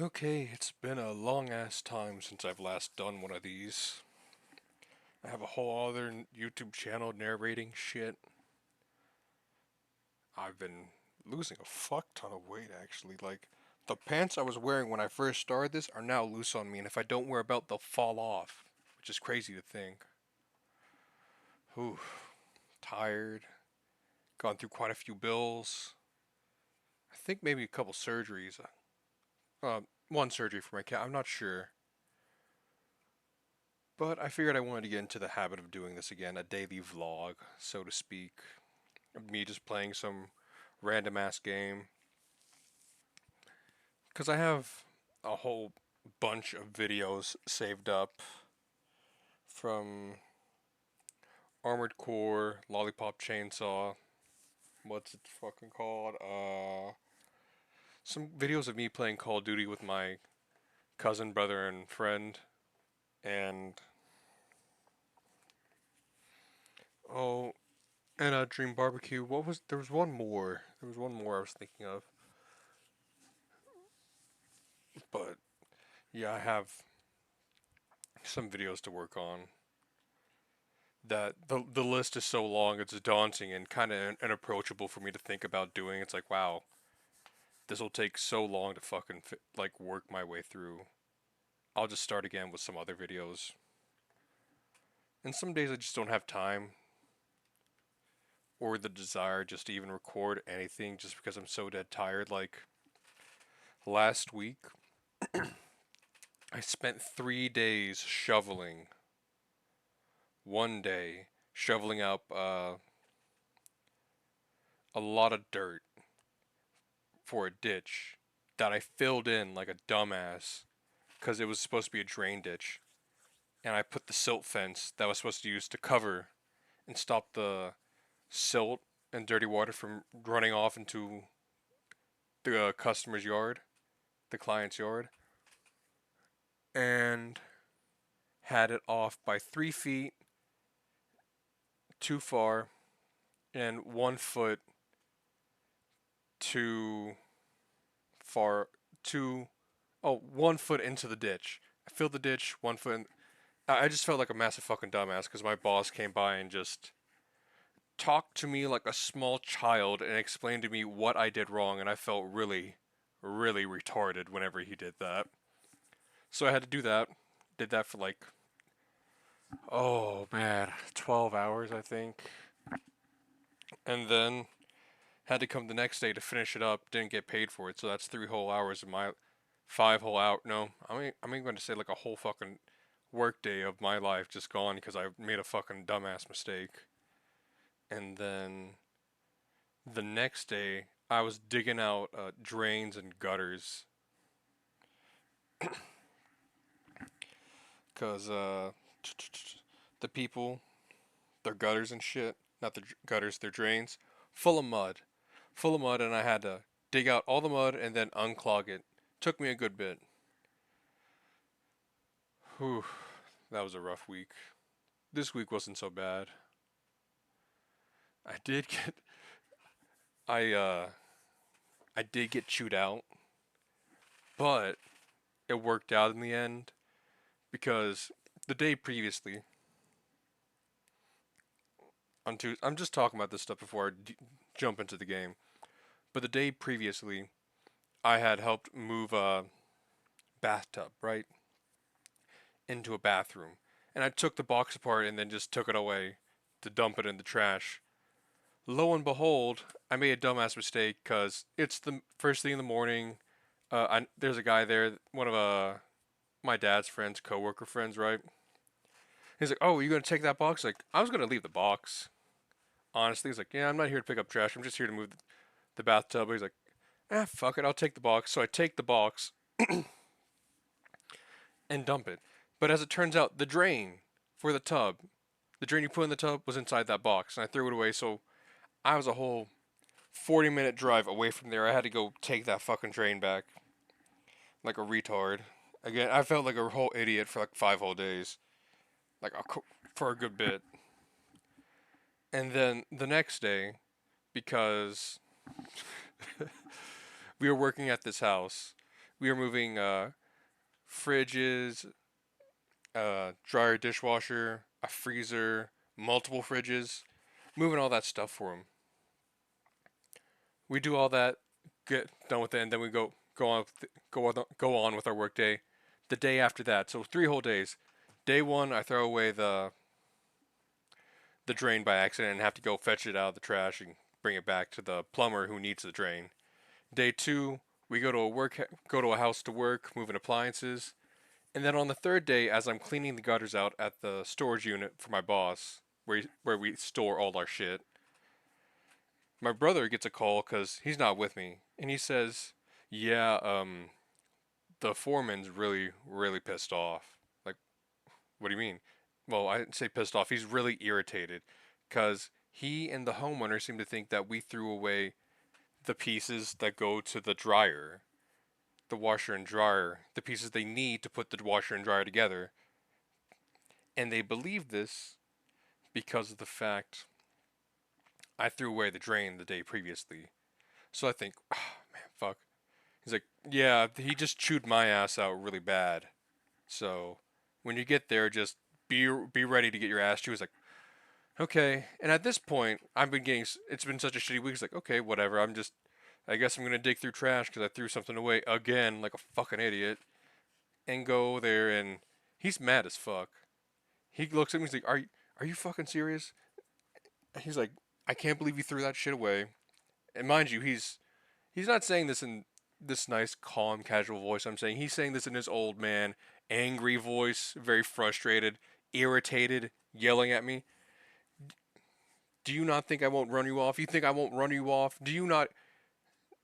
Okay, it's been a long ass time since I've last done one of these. I have a whole other YouTube channel narrating shit. I've been losing a fuck ton of weight actually. Like, the pants I was wearing when I first started this are now loose on me, and if I don't wear a belt, they'll fall off, which is crazy to think. Whew, tired. Gone through quite a few bills. I think maybe a couple surgeries. Uh, One surgery for my cat, I'm not sure. But I figured I wanted to get into the habit of doing this again, a daily vlog, so to speak. Of me just playing some random ass game. Because I have a whole bunch of videos saved up from Armored Core, Lollipop Chainsaw, what's it fucking called? Some videos of me playing Call of Duty with my cousin, brother, and friend. And, oh, and Dream Barbecue. There was one more. There was one more I was thinking of. But yeah, I have some videos to work on. That the list is so long, it's daunting and kind of inapproachable for me to think about doing. It's like, wow, this will take so long to fucking like work my way through. I'll just start again with some other videos. And some days I just don't have time or the desire just to even record anything just because I'm so dead tired. Like last week, I spent 3 days shoveling. One day shoveling up a lot of dirt for a ditch that I filled in like a dumbass because it was supposed to be a drain ditch. And I put the silt fence that I was supposed to use to cover and stop the silt and dirty water from running off into the customer's yard, the client's yard, and had it off by 3 feet too far and 1 foot too far, too, oh, 1 foot into the ditch. I filled the ditch 1 foot. I just felt like a massive fucking dumbass because my boss came by and just talked to me like a small child and explained to me what I did wrong, and I felt really, really retarded whenever he did that. So I had to do that. Did that for like, oh man, 12 hours, I think. And then had to come the next day to finish it up. Didn't get paid for it, so that's 3 whole hours of my 5 whole hour. No, I'm even going to say like a whole fucking work day of my life just gone because I made a fucking dumbass mistake. And then the next day, I was digging out drains and gutters because the people, their gutters and shit, not the gutters, their drains, full of mud, and I had to dig out all the mud and then unclog it. Took me a good bit. Whew, that was a rough week. This week wasn't so bad. I did get, I I did get chewed out, but it worked out in the end because the day previously, I'm just talking about this stuff before I jump into the game. But the day previously, I had helped move a bathtub right into a bathroom, and I took the box apart and then just took it away to dump it in the trash. Lo and behold, I made a dumbass mistake because it's the first thing in the morning. There's a guy there, one of my dad's friends, coworker friends, right? He's like, "Oh, you gonna take that box?" Like, I was gonna leave the box. Honestly, he's like, "Yeah, I'm not here to pick up trash. I'm just here to move the bathtub." He's like, "Ah, fuck it, I'll take the box." So I take the box and dump it. But as it turns out, the drain for the tub, the drain you put in the tub, was inside that box, and I threw it away. So I was a whole 40-minute drive away from there. I had to go take that fucking drain back like a retard. Again, I felt like a whole idiot for like 5 whole days, like for a good bit. And then the next day, because we were working at this house, We were moving fridges, dryer, dishwasher, a freezer, multiple fridges, moving all that stuff for him. We do all that, get done with it, and then we go on with our work day. The day after that, so 3 whole days. Day one, I throw away the drain by accident and have to go fetch it out of the trash and bring it back to the plumber who needs the drain. Day two, we go to a house to work, moving appliances, and then on the third day, as I'm cleaning the gutters out at the storage unit for my boss, where we store all our shit, my brother gets a call because he's not with me, and he says, "Yeah, the foreman's really pissed off." Like, what do you mean? Well, I didn't say pissed off. He's really irritated because he and the homeowner seem to think that we threw away the pieces that go to the dryer, the washer and dryer, the pieces they need to put the washer and dryer together. And they believe this because of the fact I threw away the drain the day previously. So I think, oh, man, fuck. He's like, yeah, he just chewed my ass out really bad. So when you get there, just be ready to get your ass chewed. He's like, okay. And at this point, it's been such a shitty week. It's like, okay, whatever. I guess I'm gonna dig through trash because I threw something away again, like a fucking idiot, and go there. And he's mad as fuck. He looks at me. He's like, are you fucking serious? He's like, I can't believe you threw that shit away. And mind you, he's not saying this in this nice, calm, casual voice. I'm saying he's saying this in his old man, angry voice, very frustrated, irritated, yelling at me. Do you not think I won't run you off? You think I won't run you off? Do you not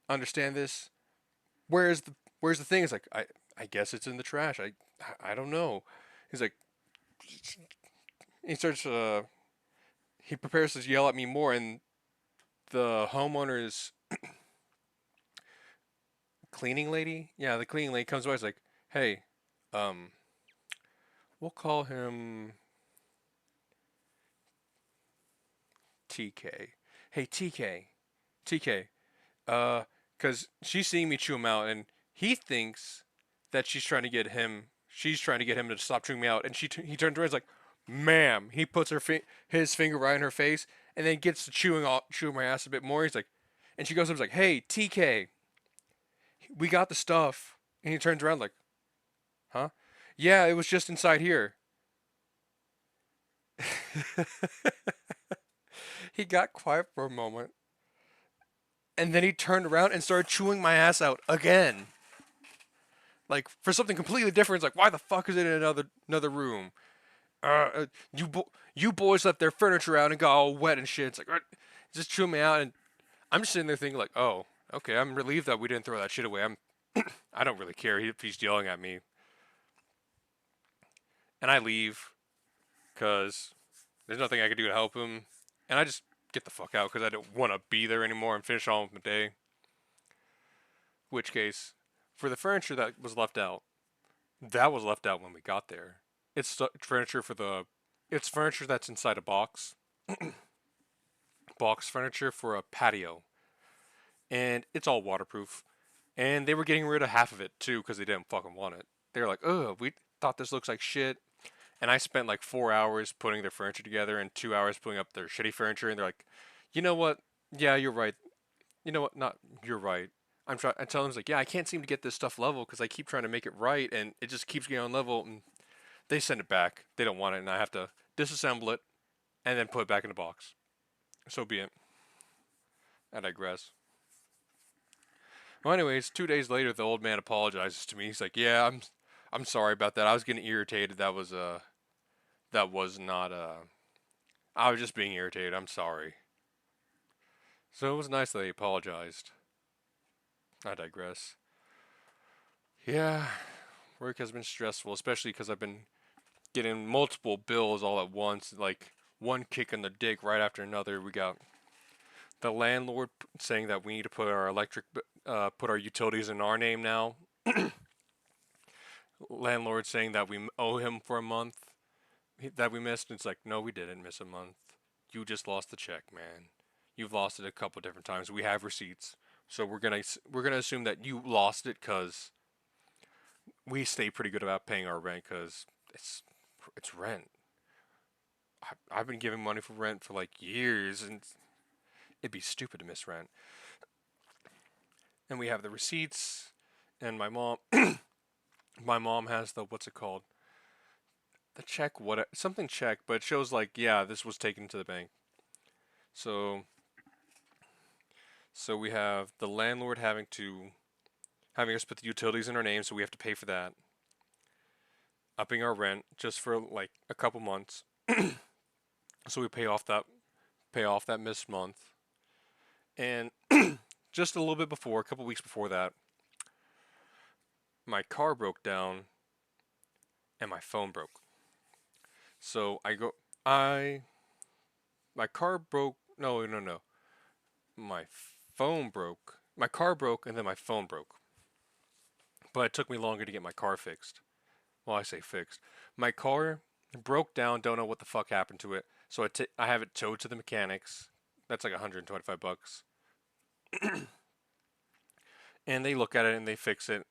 understand this? Where's the thing? It's like I guess it's in the trash. I don't know. He's like he starts he prepares to yell at me more, and the homeowner's cleaning lady, yeah, the cleaning lady comes by. It's like, hey, um, we'll call him TK. Hey, TK, because she's seeing me chew him out, and he thinks that she's trying to get him to stop chewing me out, and he turns around, and is like, ma'am. He puts his finger right in her face, and then gets to chewing my ass a bit more. He's like, and she goes up, and is like, hey, TK, we got the stuff, and he turns around like, huh? Yeah, it was just inside here. He got quiet for a moment, and then he turned around and started chewing my ass out again. Like for something completely different. It's like, why the fuck is it in another room? You boys left their furniture out and got all wet and shit. It's like, just chew me out, and I'm just sitting there thinking like, oh, okay, I'm relieved that we didn't throw that shit away. I don't really care if he's yelling at me, and I leave because there's nothing I can do to help him, and I just get the fuck out because I don't want to be there anymore and finish on with my day. Which case, for the furniture that was left out when we got there. It's furniture it's furniture that's inside a box furniture for a patio, and it's all waterproof. And they were getting rid of half of it too because they didn't fucking want it. They were like, "Oh, we thought this looks like shit." And I spent like 4 hours putting their furniture together and 2 hours putting up their shitty furniture. And they're like, "You know what? Yeah, you're right. You know what? Not you're right." I tell them like, "Yeah, I can't seem to get this stuff level because I keep trying to make it right, and it just keeps getting on level." And they send it back. They don't want it, and I have to disassemble it and then put it back in the box. So be it. I digress. Well, anyways, 2 days later, the old man apologizes to me. He's like, "Yeah, I'm sorry about that. I was getting irritated. That was not I was just being irritated. I'm sorry." So it was nice that he apologized. I digress. Yeah, work has been stressful, especially because I've been getting multiple bills all at once, like one kick in the dick right after another. We got the landlord saying that we need to put our utilities in our name now. Landlord saying that we owe him for a month that we missed. It's like, no, we didn't miss a month. You just lost the check, man. You've lost it a couple different times. We have receipts, so we're gonna assume that you lost it because we stay pretty good about paying our rent because it's rent. I've been giving money for rent for like years, and it'd be stupid to miss rent. And we have the receipts, and my mom has the what's it called? The check, what something check, but it shows like yeah, this was taken to the bank. So we have the landlord having us put the utilities in our name, so we have to pay for that. Upping our rent just for like a couple months, so we pay off that missed month, and just a little bit before, a couple weeks before that, my car broke down and my phone broke. So I my car broke. No, no, no. My phone broke. My car broke and then my phone broke. But it took me longer to get my car fixed. Well, I say fixed. My car broke down. Don't know what the fuck happened to it. So I have it towed to the mechanics. That's like $125. And they look at it and they fix it.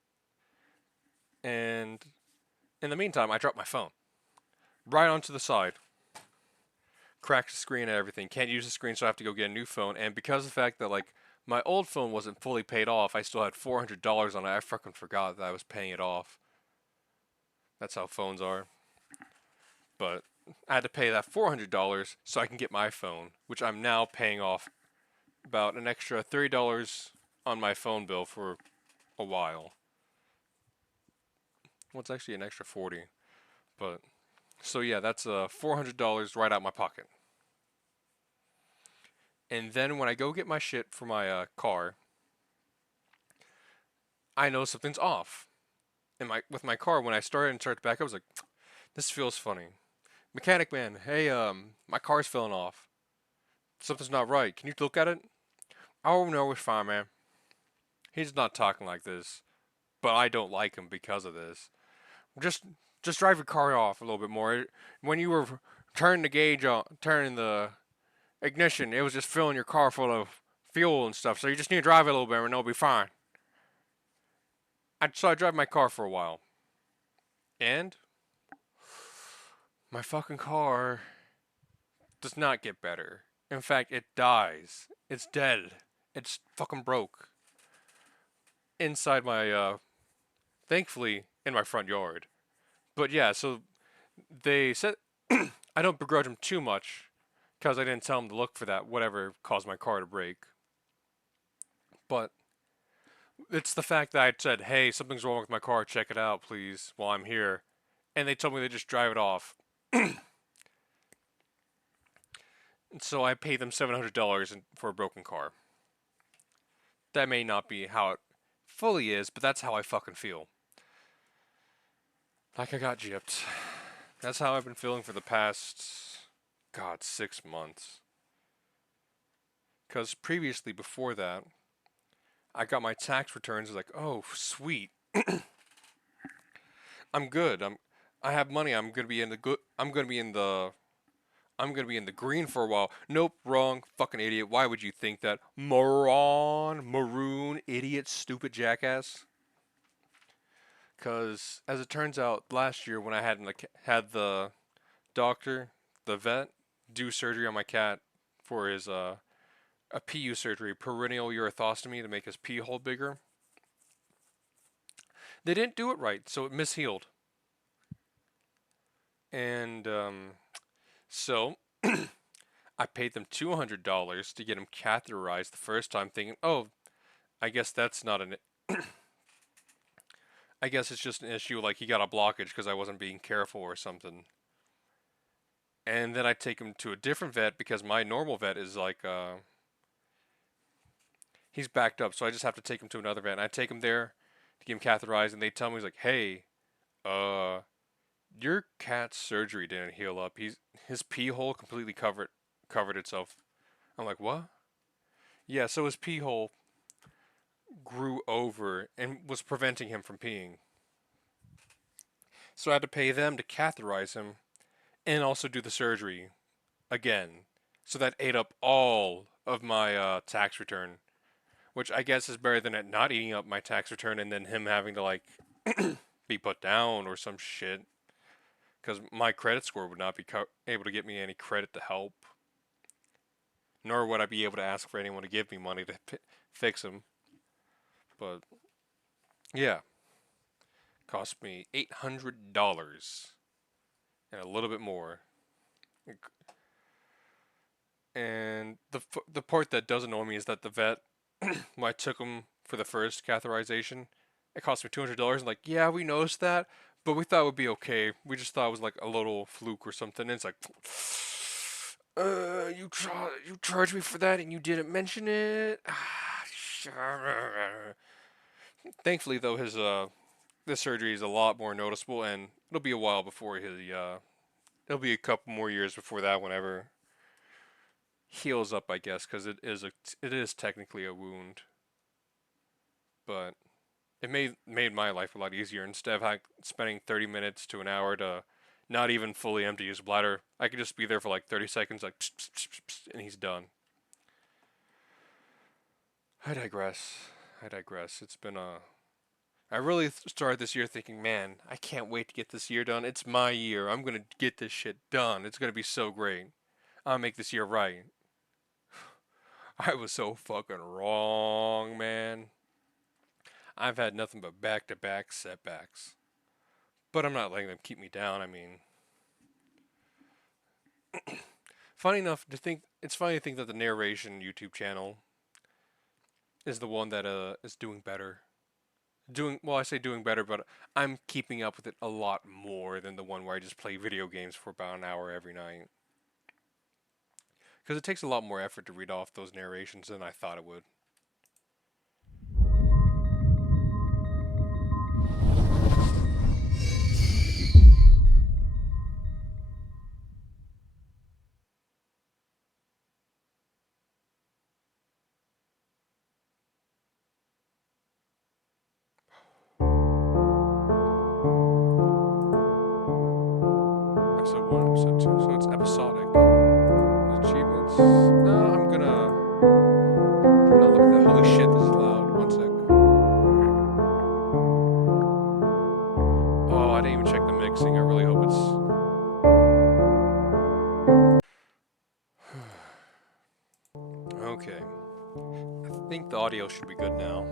And in the meantime, I dropped my phone right onto the side. Cracked the screen and everything. Can't use the screen, so I have to go get a new phone. And because of the fact that like my old phone wasn't fully paid off, I still had $400 on it. I fucking forgot that I was paying it off. That's how phones are. But I had to pay that $400 so I can get my phone, which I'm now paying off about an extra $30 on my phone bill for a while. Well, it's actually an extra 40, but so yeah, that's $400 right out my pocket. And then when I go get my shit for my car, I know something's off. And with my car, when I started and started back, I was like, "This feels funny." Mechanic man, hey, my car's filling off. Something's not right. Can you look at it? Oh no, it's fine, man. He's not talking like this, but I don't like him because of this. Just just drive your car off a little bit more. When you were turning the gauge on, turning the ignition, it was just filling your car full of fuel and stuff. So you just need to drive it a little bit, and it'll be fine. So I drive my car for a while, and my fucking car does not get better. In fact, it dies. It's dead. It's fucking broke inside my thankfully in my front yard. But yeah, so they said I don't begrudge them too much because I didn't tell them to look for that whatever caused my car to break. But it's the fact that I said, "Hey, something's wrong with my car. Check it out, please, while I'm here," and they told me to just drive it off. And so I paid them $700 for a broken car. That may not be how it fully is, but that's how I fucking feel. Like I got gypped. That's how I've been feeling for the past, God, 6 months. Because previously, before that, I got my tax returns. Like, oh, sweet, I'm good. I have money. I'm gonna be in the good. I'm gonna be in the green for a while. Nope, wrong. Fucking idiot. Why would you think that? Moron, maroon, idiot, stupid jackass. Because as it turns out, last year when I had the doctor, the vet, do surgery on my cat for his a PU surgery, perennial urethrostomy, to make his pee hole bigger. They didn't do it right, so it mishealed. And so I paid them $200 to get him catheterized the first time, thinking, oh, I guess that's not an. I guess it's just an issue like he got a blockage because I wasn't being careful or something. And then I take him to a different vet because my normal vet is like he's backed up, so I just have to take him to another vet. And I take him there to get him catheterized, and they tell me he's like, hey, uh, your cat's surgery didn't heal up. His pee hole completely covered itself. I'm like, what? Yeah, so his pee hole grew over and was preventing him from peeing. So I had to pay them to catheterize him and also do the surgery again. So that ate up all of my tax return, which I guess is better than it not eating up my tax return and then him having to like be put down or some shit, because my credit score would not be able to get me any credit to help, nor would I be able to ask for anyone to give me money to fix them. But yeah, cost me $800 and a little bit more. And the part that does annoy me is that the vet, when I took him for the first catheterization, it cost me $200. And like, yeah, we noticed that, but we thought it would be okay. We just thought it was like a little fluke or something. And it's like, you charged me for that and you didn't mention it. Thankfully, though, his this surgery is a lot more noticeable, and it'll be a while before it'll be a couple more years before that one ever heals up, I guess, because it is technically a wound, but it made my life a lot easier. Instead of spending 30 minutes to an hour to not even fully empty his bladder, I could just be there for like 30 seconds, like, pss, pss, pss, pss, and he's done. I digress. I digress. It's been a. I really started this year thinking, man, I can't wait to get this year done. It's my year. I'm gonna get this shit done. It's gonna be so great. I'll make this year right. I was so fucking wrong, man. I've had nothing but back-to-back setbacks. But I'm not letting them keep me down. I mean, funny enough to think, it's funny to think that the narration YouTube channel is the one that is doing better. Well, I say doing better, but I'm keeping up with it a lot more than the one where I just play video games for about an hour every night. Because it takes a lot more effort to read off those narrations than I thought it would. Episode 1, episode 2, so it's episodic. Achievements. No, I'm gonna look at that. Holy shit, this is loud. One sec. Oh, I didn't even check the mixing. I really hope it's. Okay. I think the audio should be good now.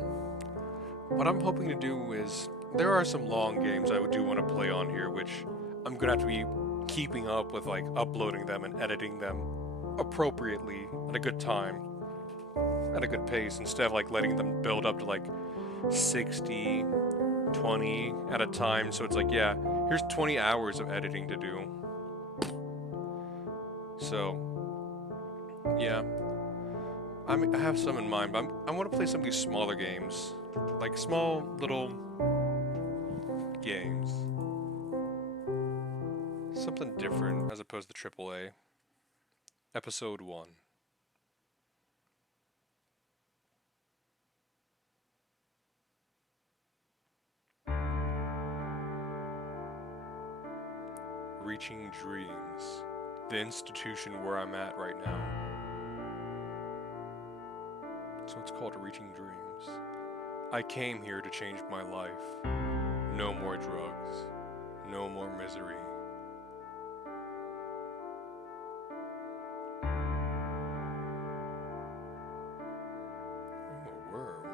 What I'm hoping to do is. There are some long games I do want to play on here, which I'm gonna have to be keeping up with, like uploading them and editing them appropriately at a good time, at a good pace, instead of like letting them build up to like 60, 20 at a time. So it's like, yeah, here's 20 hours of editing to do. So, yeah, I have some in mind, but I want to play some of these smaller games, like small little games. Something different as opposed to AAA. Episode 1. Reaching Dreams. The institution where I'm at right now. So it's called Reaching Dreams. I came here to change my life. No more drugs. No more misery. A worm.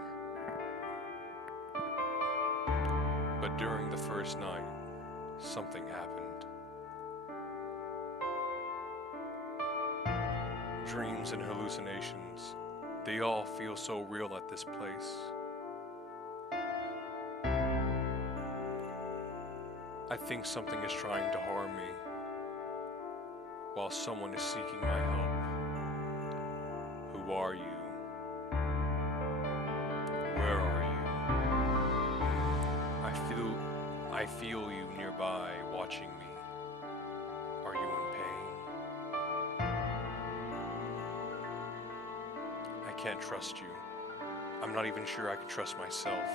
But during the first night, something happened. Dreams and hallucinations, they all feel so real at this place. I think something is trying to harm me, while someone is seeking my help. Who are you? Where are you? I feel you nearby, watching me. Are you in pain? I can't trust you. I'm not even sure I can trust myself.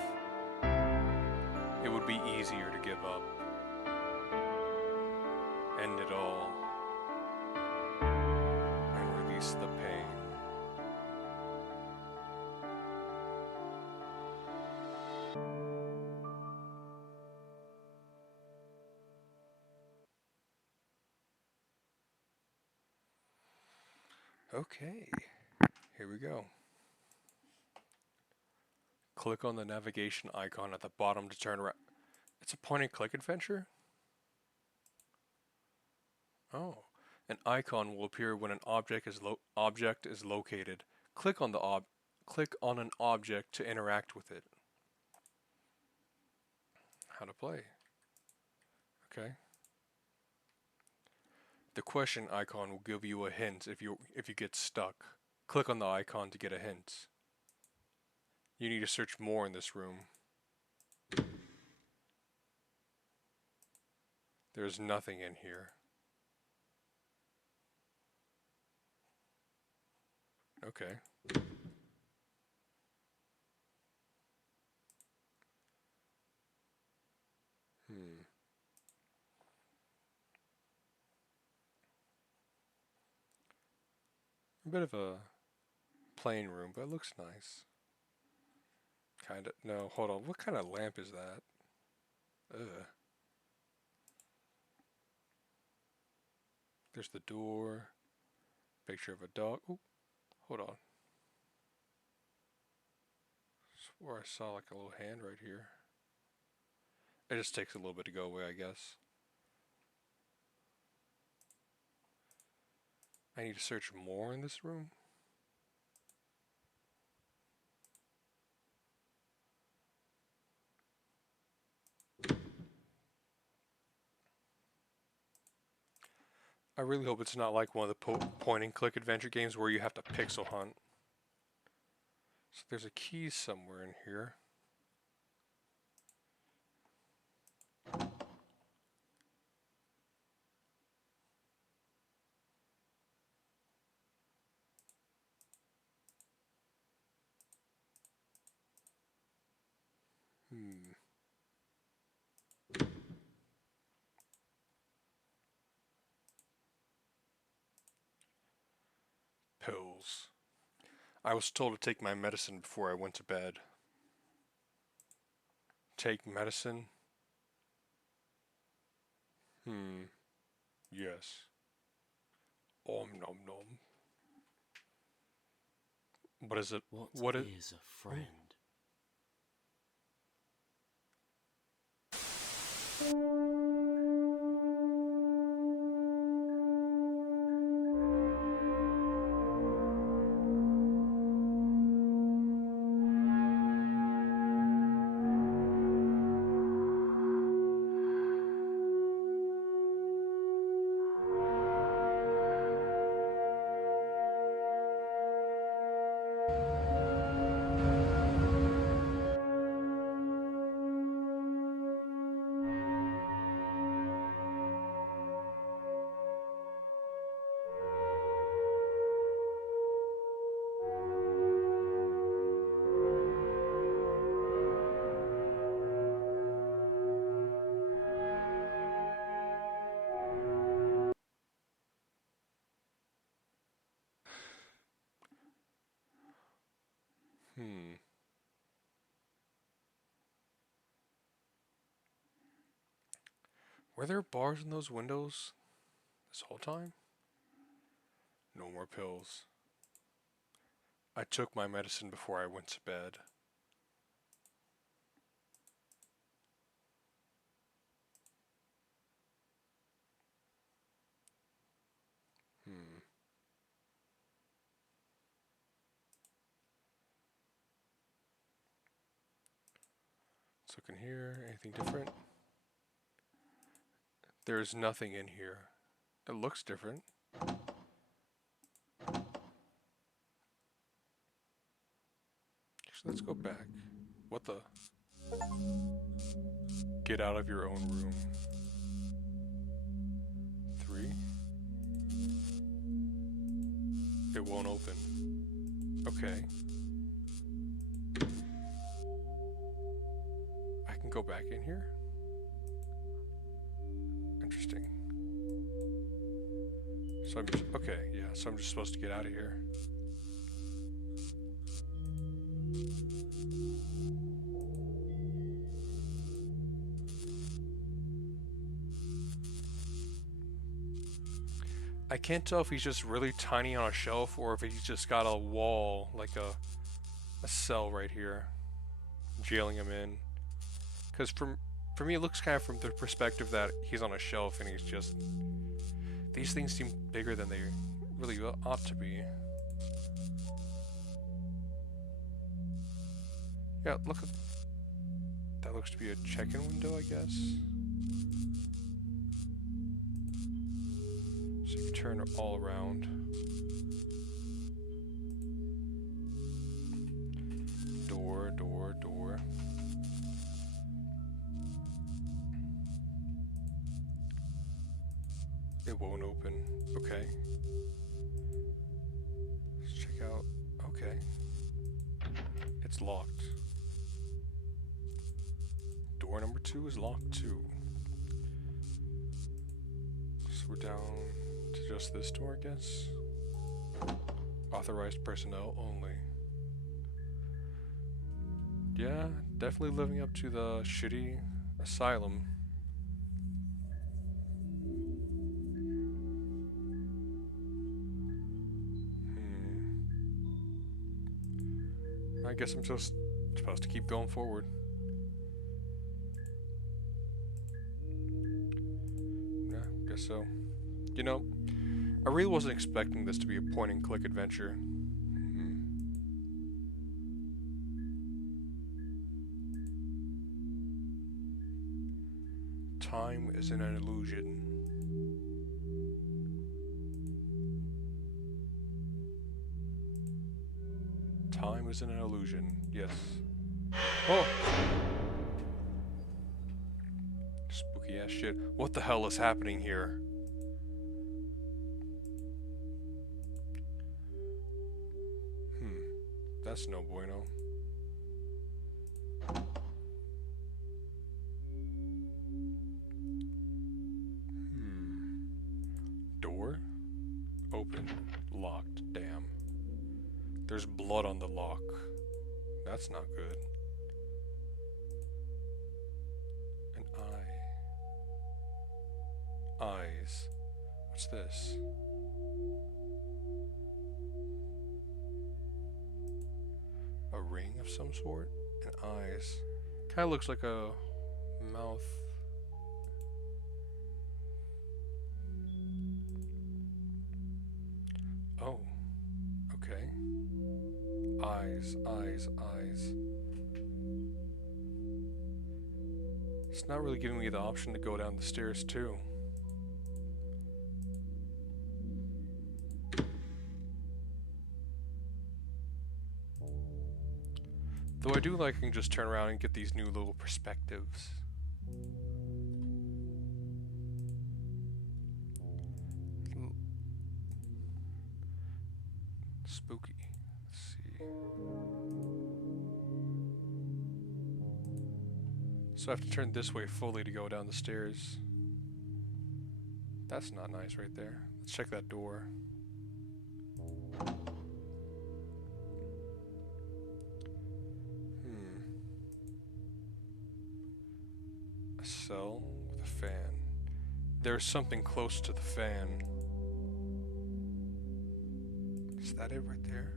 It would be easier to give up. End it all. And release the pain. Okay, here we go. Click on the navigation icon at the bottom to turn around. It's a point and click adventure? Oh. An icon will appear when an object is located. Click on an object to interact with it. How to play. Okay. The question icon will give you a hint if you get stuck. Click on the icon to get a hint. You need to search more in this room. There's nothing in here. Okay. A bit of a plain room, but it looks nice. Kinda. No, hold on. What kind of lamp is that? Ugh. There's the door. Picture of a dog. Oh, hold on. Swore I saw like a little hand right here. It just takes a little bit to go away, I guess. I need to search more in this room. I really hope it's not like one of the point and click adventure games where you have to pixel hunt. So there's a key somewhere in here. Pills. I was told to take my medicine before I went to bed. Take medicine? Yes. Om nom nom. What is it? What is a friend? Were there bars in those windows this whole time? No more pills. I took my medicine before I went to bed. Let's look in here. Anything different? There's nothing in here. It looks different. Actually, let's go back. What the? Get out of your own room. 3? It won't open. Okay. I can go back in here? Interesting. So I'm just, okay, yeah, so I'm just supposed to get out of here. I can't tell if he's just really tiny on a shelf or if he's just got a wall, like a cell right here, jailing him in. Because for me, it looks kind of from the perspective that he's on a shelf and he's just... These things seem bigger than they really ought to be. Yeah, look at... That looks to be a check-in window, I guess. So you can turn it all around. Door, door, door. It won't open. Okay. Let's check out. Okay. It's locked. Door number 2 is locked too. So we're down to just this door, I guess. Authorized personnel only. Yeah, definitely living up to the shitty asylum. I guess I'm just supposed to keep going forward. Yeah, guess so. You know, I really wasn't expecting this to be a point-and-click adventure. Time is an illusion. Time is an illusion, yes. Oh! Spooky ass shit. What the hell is happening here? That's no bueno. Door? Open. Locked. Damn. There's blood on the lock. That's not good. An eye. Eyes. What's this? A ring of some sort? And eyes. Kinda looks like a mouth. Oh. Okay. Eyes, eyes, eyes. It's not really giving me the option to go down the stairs too. Though I do like I can just turn around and get these new little perspectives. Spooky. Let's see. So I have to turn this way fully to go down the stairs. That's not nice right there. Let's check that door. A cell with a fan. There's something close to the fan. Is that it right there?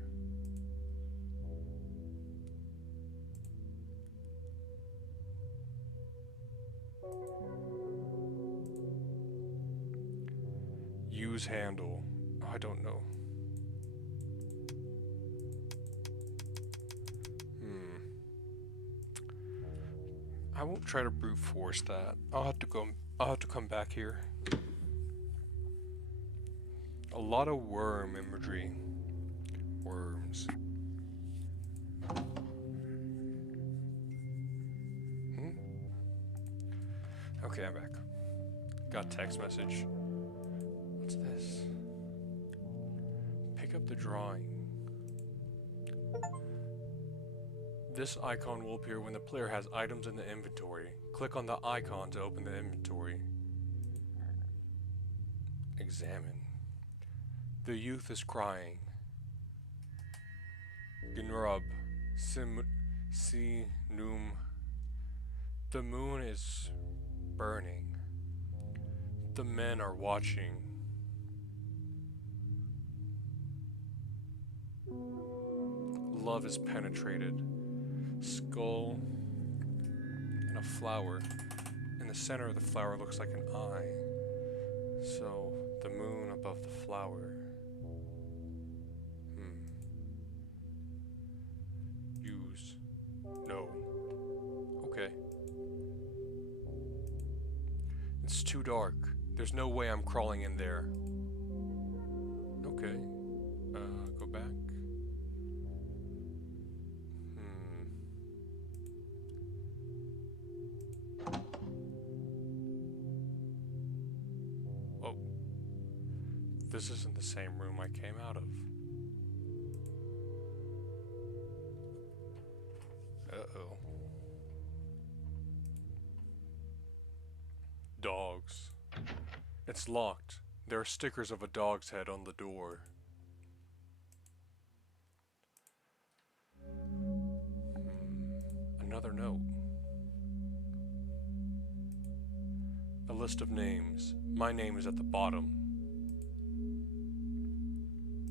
Use handle. Oh, I don't know. I won't try to brute force that. I'll have to come back here. A lot of worm imagery. Worms. Okay, I'm back. Got a text message. What's this? Pick up the drawing. This icon will appear when the player has items in the inventory. Click on the icon to open the inventory. Examine. The youth is crying. Gnrub. Si num. The moon is burning. The men are watching. Love is penetrated. Skull and a flower. In the center of the flower looks like an eye. So, the moon above the flower. Use. No. Okay. It's too dark. There's no way I'm crawling in there. Okay. Go back. Oh. This isn't the same room I came out of. Uh-oh. Dogs. It's locked. There are stickers of a dog's head on the door. Another note. A list of names. My name is at the bottom.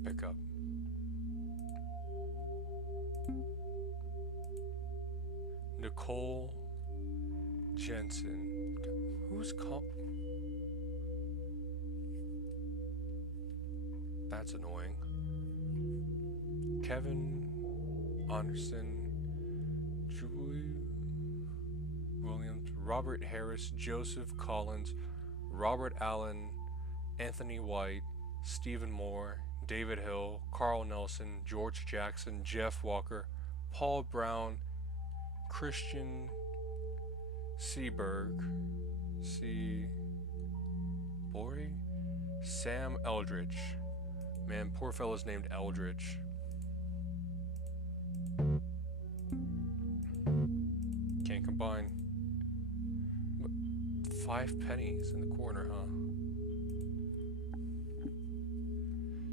Pick up. Nicole Jensen. Who's called? That's annoying. Kevin Anderson, Julie Williams, Robert Harris, Joseph Collins, Robert Allen, Anthony White, Stephen Moore, David Hill, Carl Nelson, George Jackson, Jeff Walker, Paul Brown, Christian Seaberg, Sam Eldridge. Man, poor fellow's named Eldridge. Can't combine. 5 pennies in the corner, huh?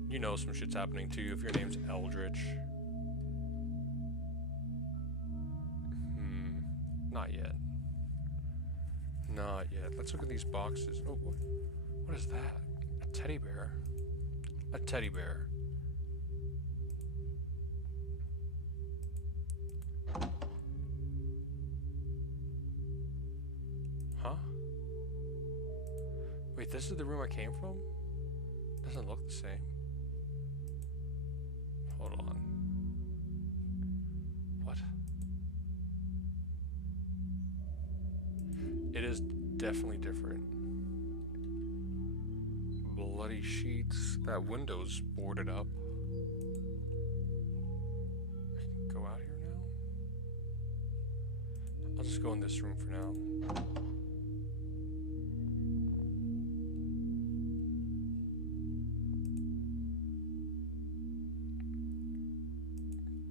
You know some shit's happening to you if your name's Eldridge. Not yet. Not yet. Let's look at these boxes. Oh, what is that? A teddy bear. A teddy bear. Huh? Wait, this is the room I came from? Doesn't look the same. Hold on. What? It is definitely different. Bloody sheets. That window's boarded up. I can go out here now? I'll just go in this room for now.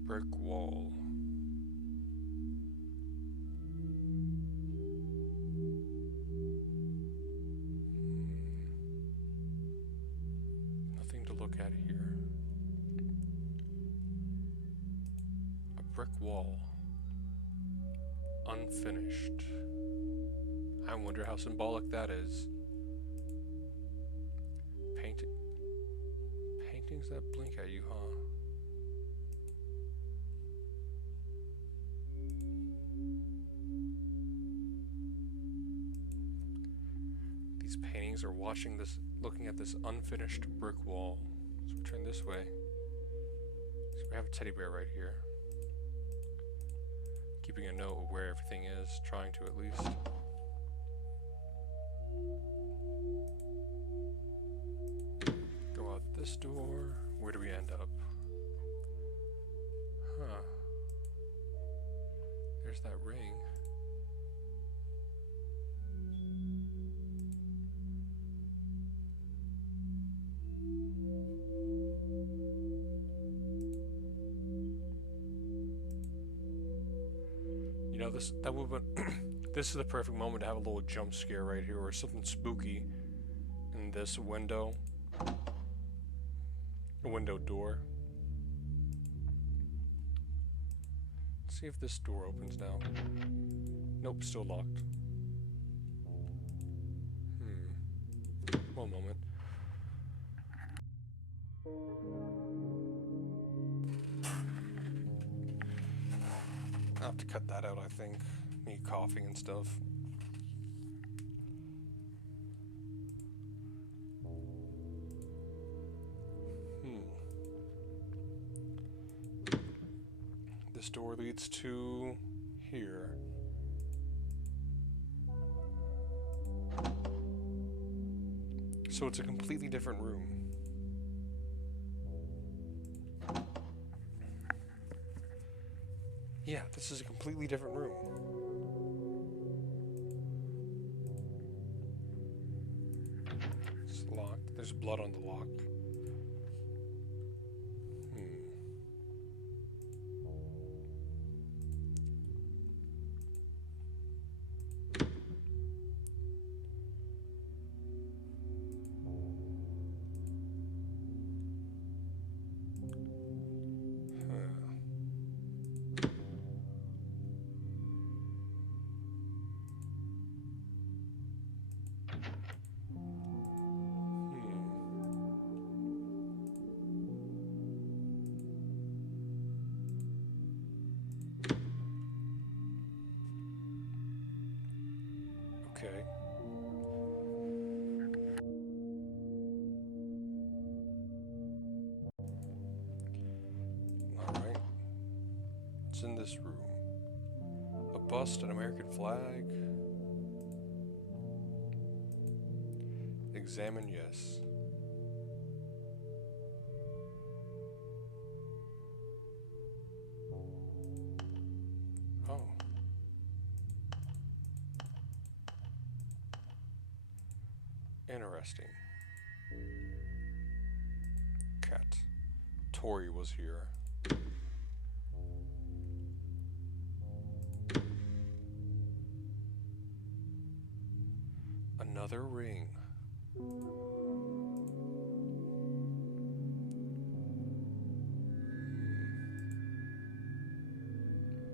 Brick wall. Nothing to look at here. A brick wall. Unfinished. I wonder how symbolic that is. Paintings that blink at you, huh? These paintings are watching this, looking at this unfinished brick wall. So we turn this way. So we have a teddy bear right here. Keeping a note of where everything is, trying to at least. Go out this door. Where do we end up? Huh. There's that ring. You know, that would have been this is the perfect moment to have a little jump scare right here, or something spooky in this window. A window door. Let's see if this door opens now. Nope, still locked. One moment. to cut that out, I think. Me coughing and stuff. This door leads to here. So it's a completely different room. Yeah, this is a completely different room. It's locked. There's blood on the lock. Okay. Alright. What's in this room? A bust, an American flag. Examine yes. Oh. Interesting. Cat. Tori was here. Another ring.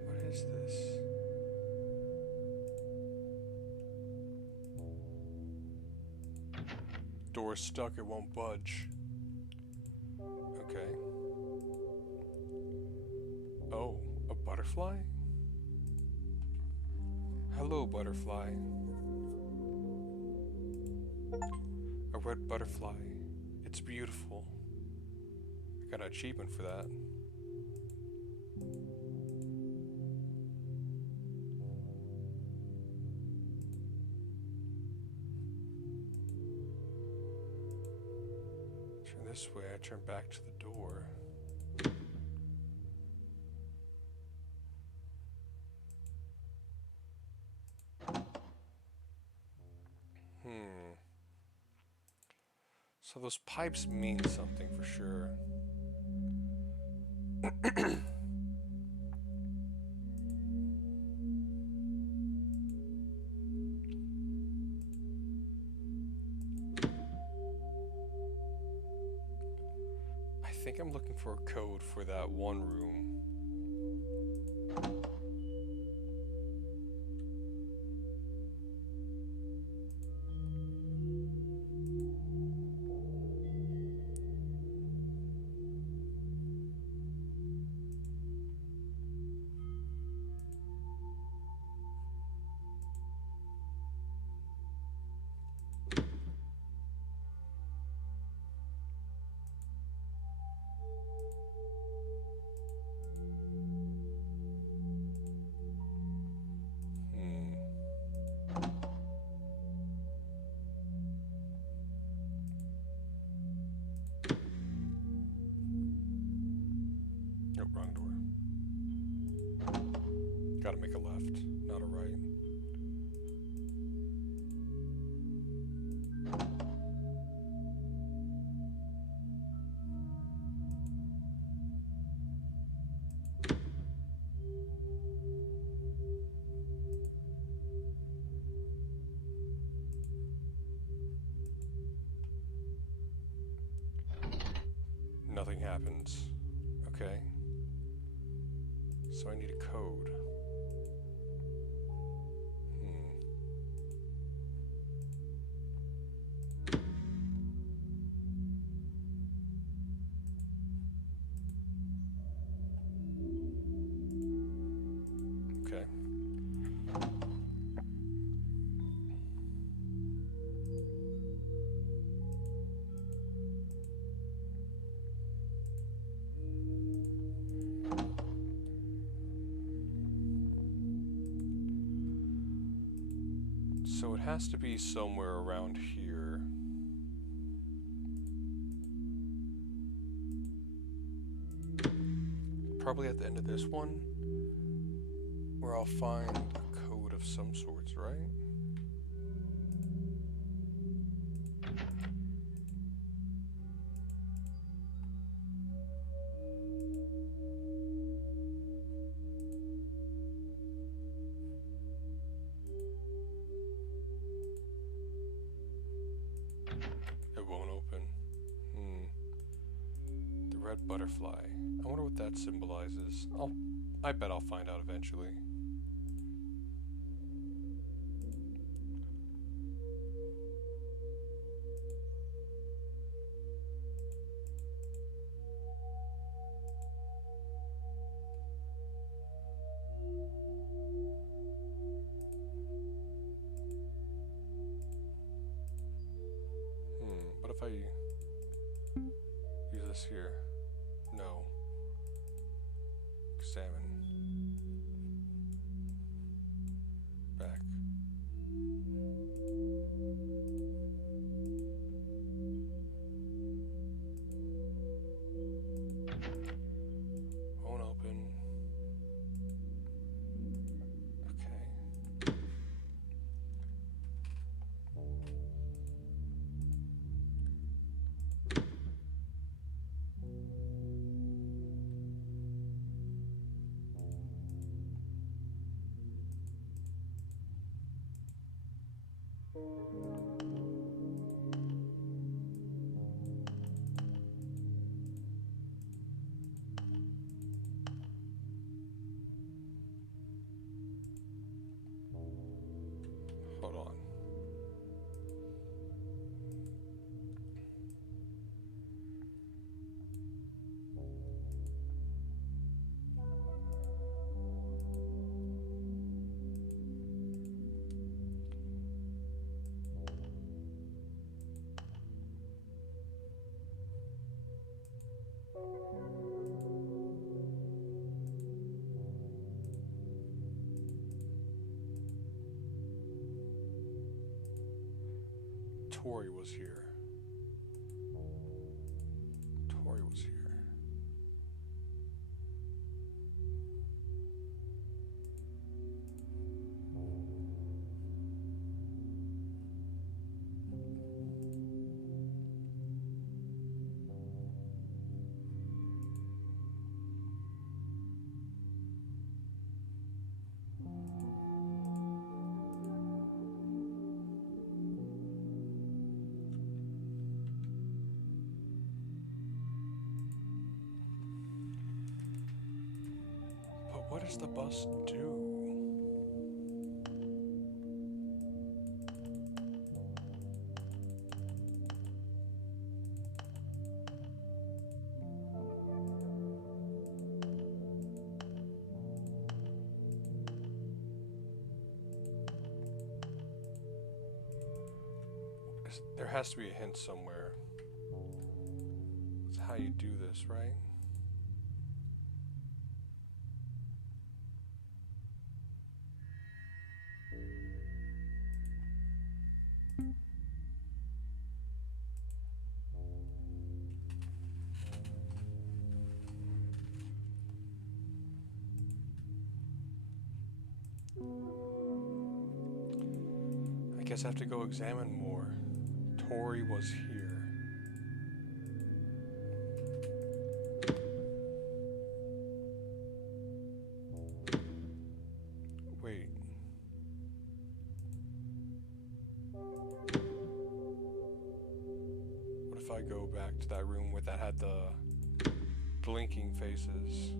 What is this? Door's stuck, it won't budge. Okay. Oh, a butterfly? Hello, butterfly. A red butterfly. It's beautiful. I got an achievement for that. Turn this way, I turn back to the door. So those pipes mean something for sure. I think I'm looking for a code for that one room. Nope, wrong door. Gotta make a left, not a right. Nothing happens. Okay. So I need a code. So it has to be somewhere around here. Probably at the end of this one, where I'll find a code of some sorts, right? It won't open. The red butterfly. I wonder what that symbolizes. I bet I'll find out eventually. What if I use this here? No. Examine. Back. Won't open. Okay. Hold on. Tori was here. Tori was here. But what does the bus do? There has to be a hint somewhere. It's how you do this, right? I guess I have to go examine more. Tori was here. Wait. What if I go back to that room where that had the blinking faces?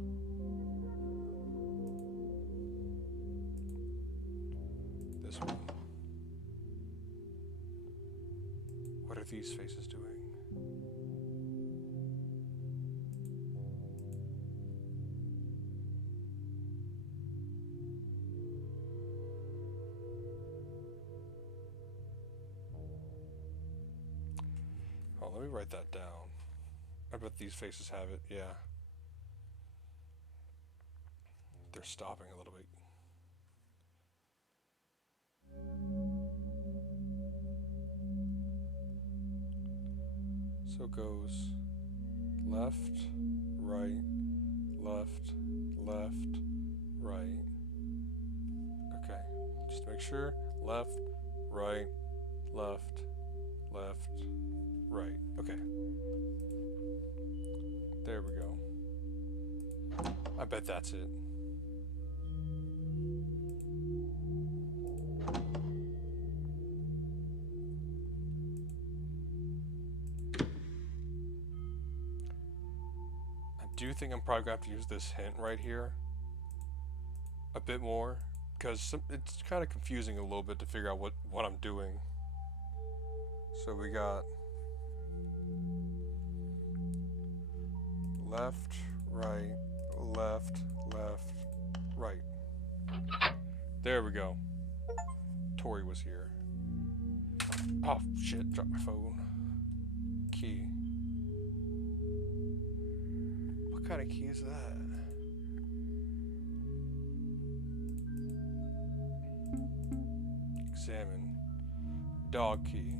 This one. What are these faces doing? Oh, let me write that down. I bet these faces have it, yeah. They're stopping a little bit. it goes left, right, left, left, right. Okay, just make sure. Left, right, left, left, right. Okay. There we go. I bet that's it. I do think I'm probably going to have to use this hint right here a bit more, because it's kind of confusing a little bit to figure out what I'm doing. So we got left, right, left, left, right. There we go. Tori was here. Oh shit, dropped my phone. Key. What kind of key is that? Examine. Dog key.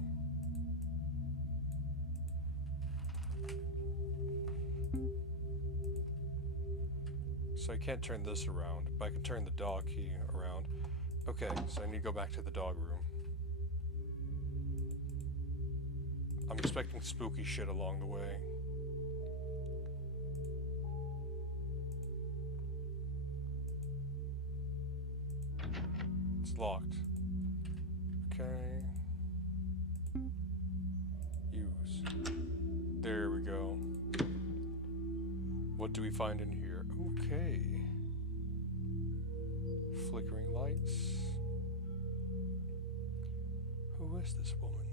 So I can't turn this around, but I can turn the dog key around. Okay, so I need to go back to the dog room. I'm expecting spooky shit along the way. It's locked. Okay. Use. There we go. What do we find in here? Okay. Flickering lights. Who is this woman?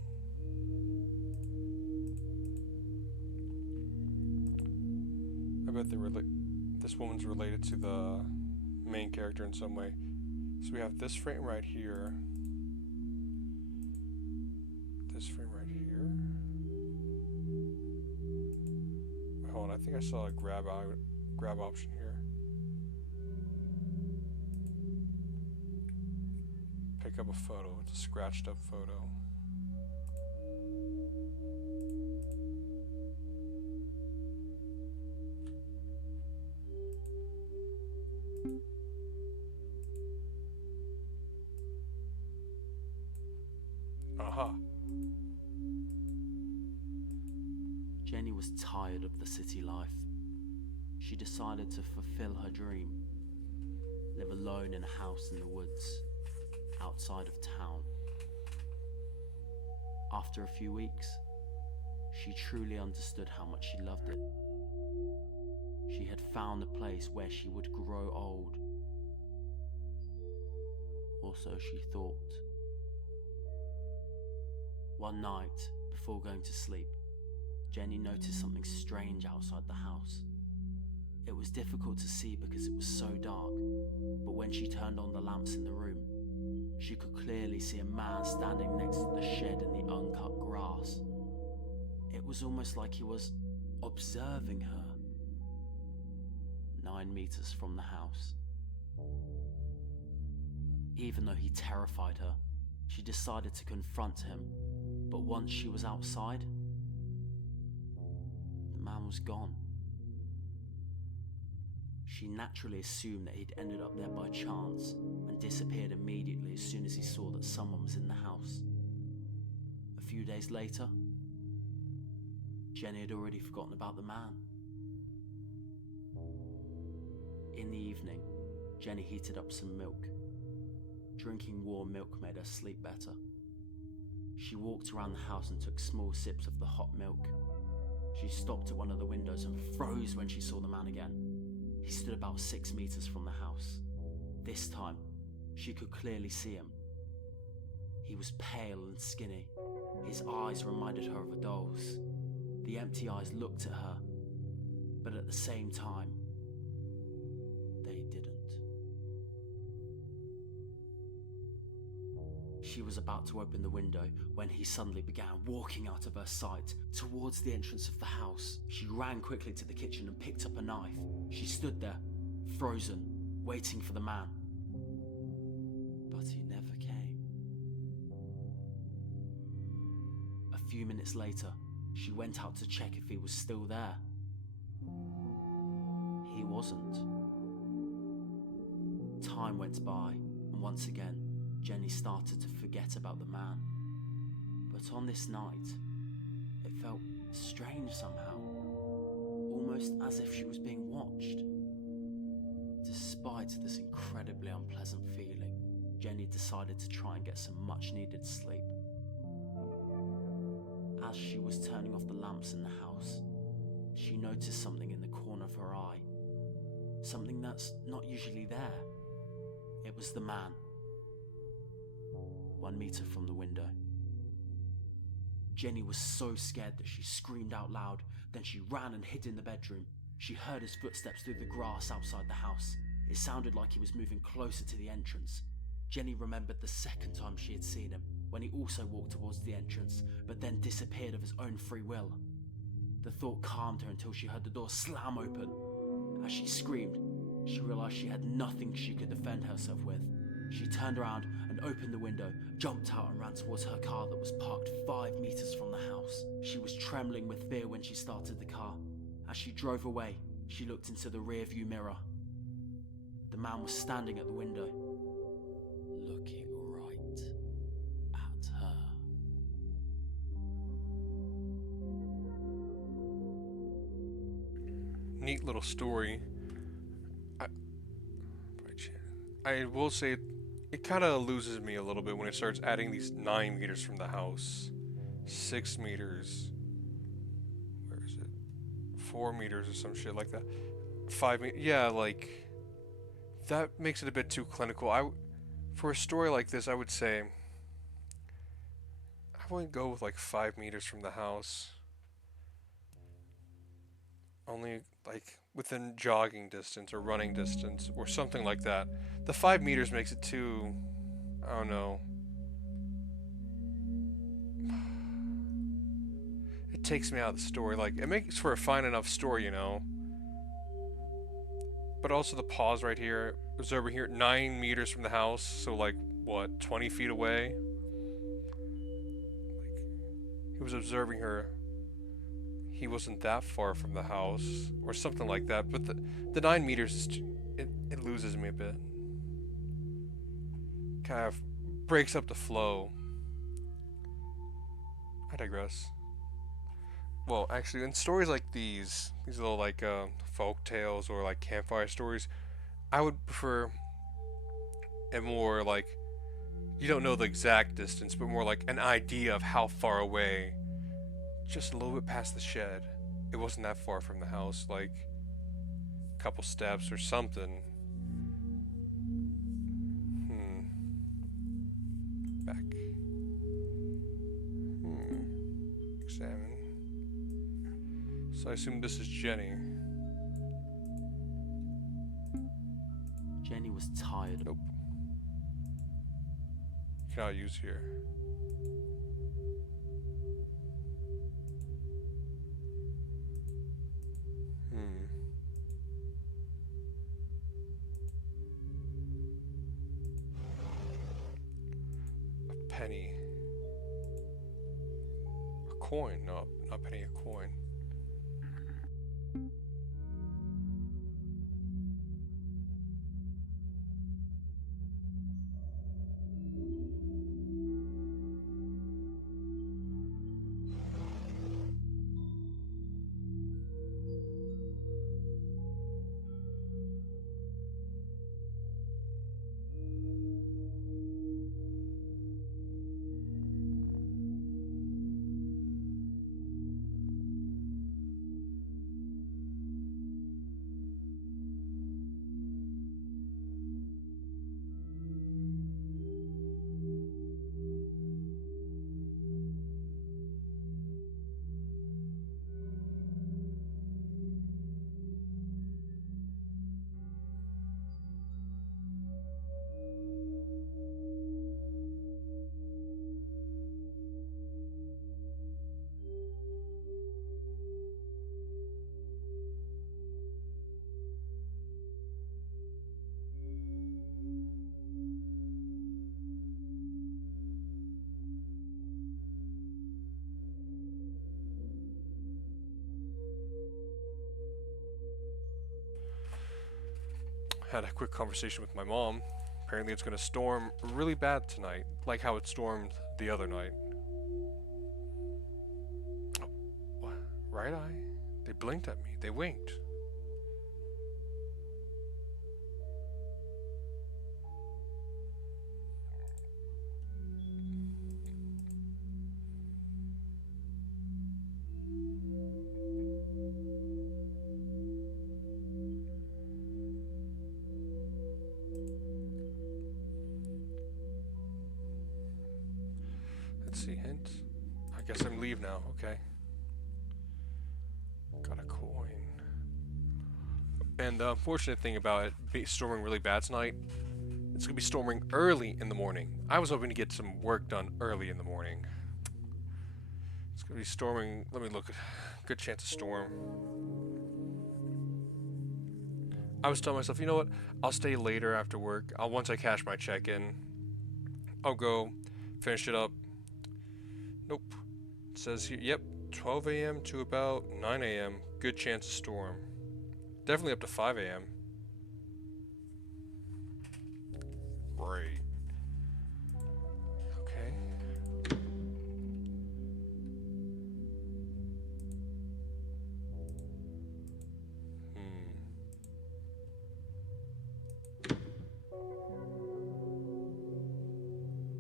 I bet this woman's related to the main character in some way. So we have this frame right here. This frame right here. Wait, hold on, I think I saw a grab option here. Pick up a photo. It's a scratched up photo. Aha. Jenny was tired of the city life. She decided to fulfill her dream, live alone in a house in the woods, outside of town. After a few weeks, she truly understood how much she loved it. She had found a place where she would grow old. Or so she thought. One night, before going to sleep, Jenny noticed something strange outside the house. It was difficult to see because it was so dark, but when she turned on the lamps in the room, she could clearly see a man standing next to the shed in the uncut grass. It was almost like he was observing her. 9 meters from the house. Even though he terrified her, she decided to confront him, but once she was outside, the man was gone. She naturally assumed that he'd ended up there by chance and disappeared immediately as soon as he saw that someone was in the house. A few days later, Jenny had already forgotten about the man. In the evening, Jenny heated up some milk. Drinking warm milk made her sleep better. She walked around the house and took small sips of the hot milk. She stopped at one of the windows and froze when she saw the man again. He stood about 6 meters from the house. This time, she could clearly see him. He was pale and skinny. His eyes reminded her of a doll's. The empty eyes looked at her, but at the same time, they didn't. She was about to open the window when he suddenly began walking out of her sight towards the entrance of the house. She ran quickly to the kitchen and picked up a knife. She stood there, frozen, waiting for the man. But he never came. A few minutes later, She went out to check if he was still there. He wasn't. Time went by, and once again, Jenny started to forget about the man. But on this night, it felt strange somehow, almost as if she was being watched. Despite this incredibly unpleasant feeling, Jenny decided to try and get some much-needed sleep. As she was turning off the lamps in the house, she noticed something in the corner of her eye. Something that's not usually there. It was the man. 1 meter from the window. Jenny was so scared that she screamed out loud. Then she ran and hid in the bedroom. She heard his footsteps through the grass outside the house. It sounded like he was moving closer to the entrance. Jenny remembered the second time she had seen him, when he also walked towards the entrance, but then disappeared of his own free will. The thought calmed her until she heard the door slam open. As she screamed, she realized she had nothing she could defend herself with. She turned around and opened the window, jumped out and ran towards her car that was parked 5 meters from the house. She was trembling with fear when she started the car. As she drove away, she looked into the rearview mirror. The man was standing at the window, looking right at her. Neat little story. I will say it kind of loses me a little bit when it starts adding these 9 meters from the house, 6 meters. Where is it? 4 meters or some shit like that. 5 meters. Yeah, like that makes it a bit too clinical. For a story like this, I would say I wouldn't go with like 5 meters from the house. Only like within jogging distance or running distance or something like that. The 5 meters makes it too, I don't know. It takes me out of the story. Like, it makes for a fine enough story, you know. But also the pause right here, observing here, 9 meters from the house, so like, what, 20 feet away? Like, he was observing her. He wasn't that far from the house, or something like that. But the 9 meters, is it loses me a bit. Kind of breaks up the flow. I digress. Well, actually, in stories like these little like folk tales or like campfire stories, I would prefer a more like, you don't know the exact distance, but more like an idea of how far away. Just a little bit past the shed. It wasn't that far from the house, like a couple steps or something. Back. Examine. So I assume this is Jenny. Jenny was tired. Nope. Cannot use here. A penny. A coin. No, not a penny, a coin. had a quick conversation with my mom. Apparently, it's gonna storm really bad tonight, like how it stormed the other night. Oh, what? Right eye? They blinked at me. They winked. Let's see, hint. I guess I'm leave now, okay. Got a coin. And the unfortunate thing about it storming really bad tonight, it's gonna be storming early in the morning. I was hoping to get some work done early in the morning. It's gonna be storming, let me look, good chance of storm. I was telling myself, you know what, I'll stay later after work. Once I cash my check in, I'll go finish it up. Nope. It says here, yep, 12 a.m. to about 9 a.m. Good chance of storm. Definitely up to 5 a.m. Great. Okay.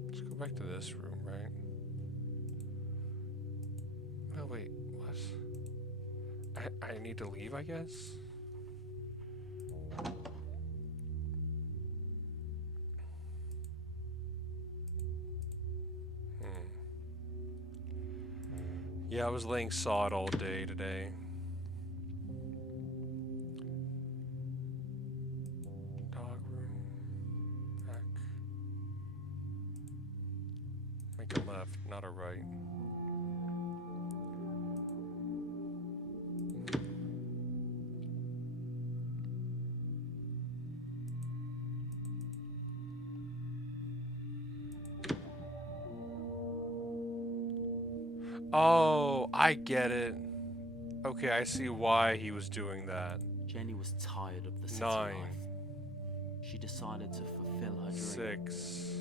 Let's go back to this room, right? Oh, wait, what? I need to leave, I guess? Yeah, I was laying sod all day today. Dog room. Back. Make a left, not a right. Oh, I get it. Okay, I see why he was doing that. Jenny was tired of the city 9. life. She decided to fulfill her dream. 6.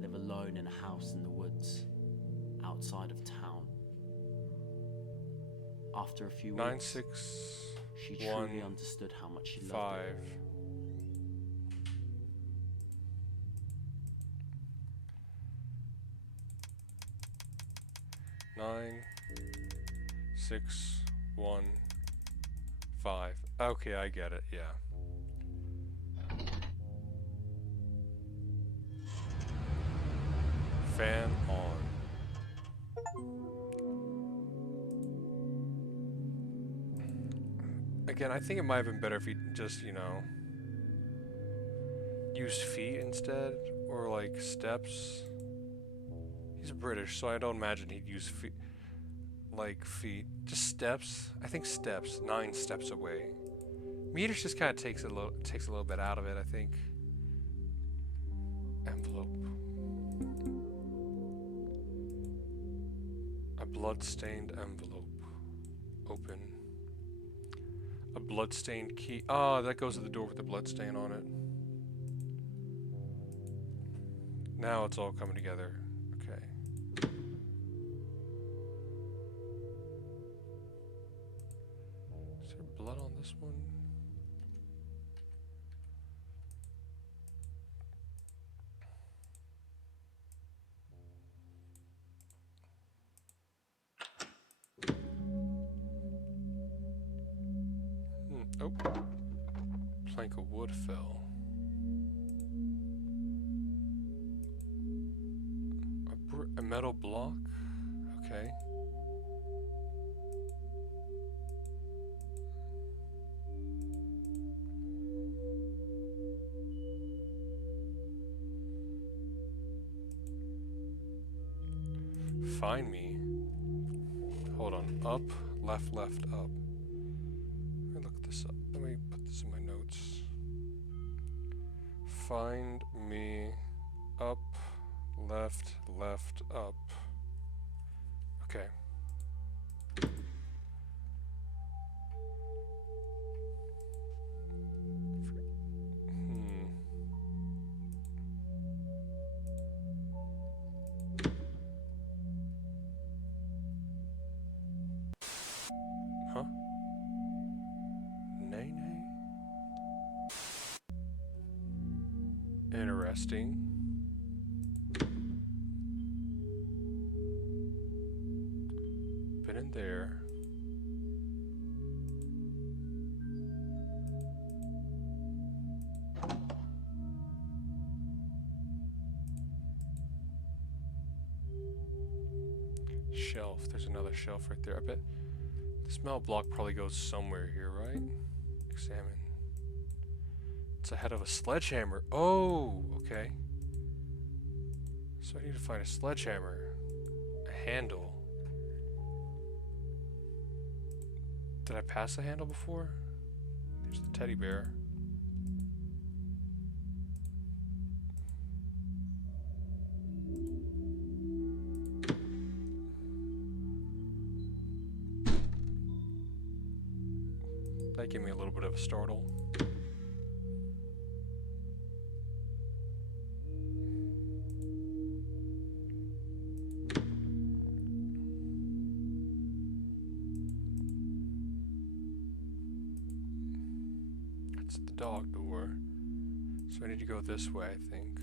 Live alone in a house in the woods, outside of town. After a few 9, weeks, 6, she 1, truly understood how much she loved 5. it. 9, 6, 1, 5. Okay, I get it, yeah. Fan on. Again, I think it might have been better if he just, you know, used feet instead, or like steps. He's British, so I don't imagine he'd use feet. Like feet, just steps. I think steps. 9 steps away. Meters just kind of takes a little bit out of it. I think. Envelope. A blood-stained envelope. Open. A blood-stained key. Oh, that goes to the door with the blood stain on it. Now it's all coming together. Okay. Is there blood on this one? Oh. Plank of wood fell. A metal block? Okay. Find me. Hold on. Up, left, up. Let me look this up. Let me put this in my notes. Find me. Up, left, up. Okay. Interesting. Been in there. Shelf. There's another shelf right there. I bet the smell block probably goes somewhere here, right? Examine. It's ahead of a sledgehammer. Oh, okay. So I need to find a sledgehammer. A handle. Did I pass the handle before? There's the teddy bear. That gave me a little bit of a startle. That's the dog door. So I need to go this way, I think.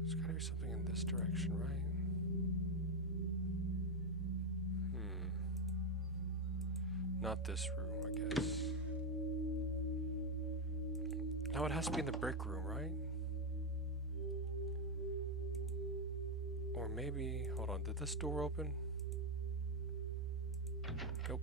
There's gotta be something in this direction, right? Not this room, I guess. No, it has to be in the brick room, right? Or maybe... Hold on, did this door open? Nope.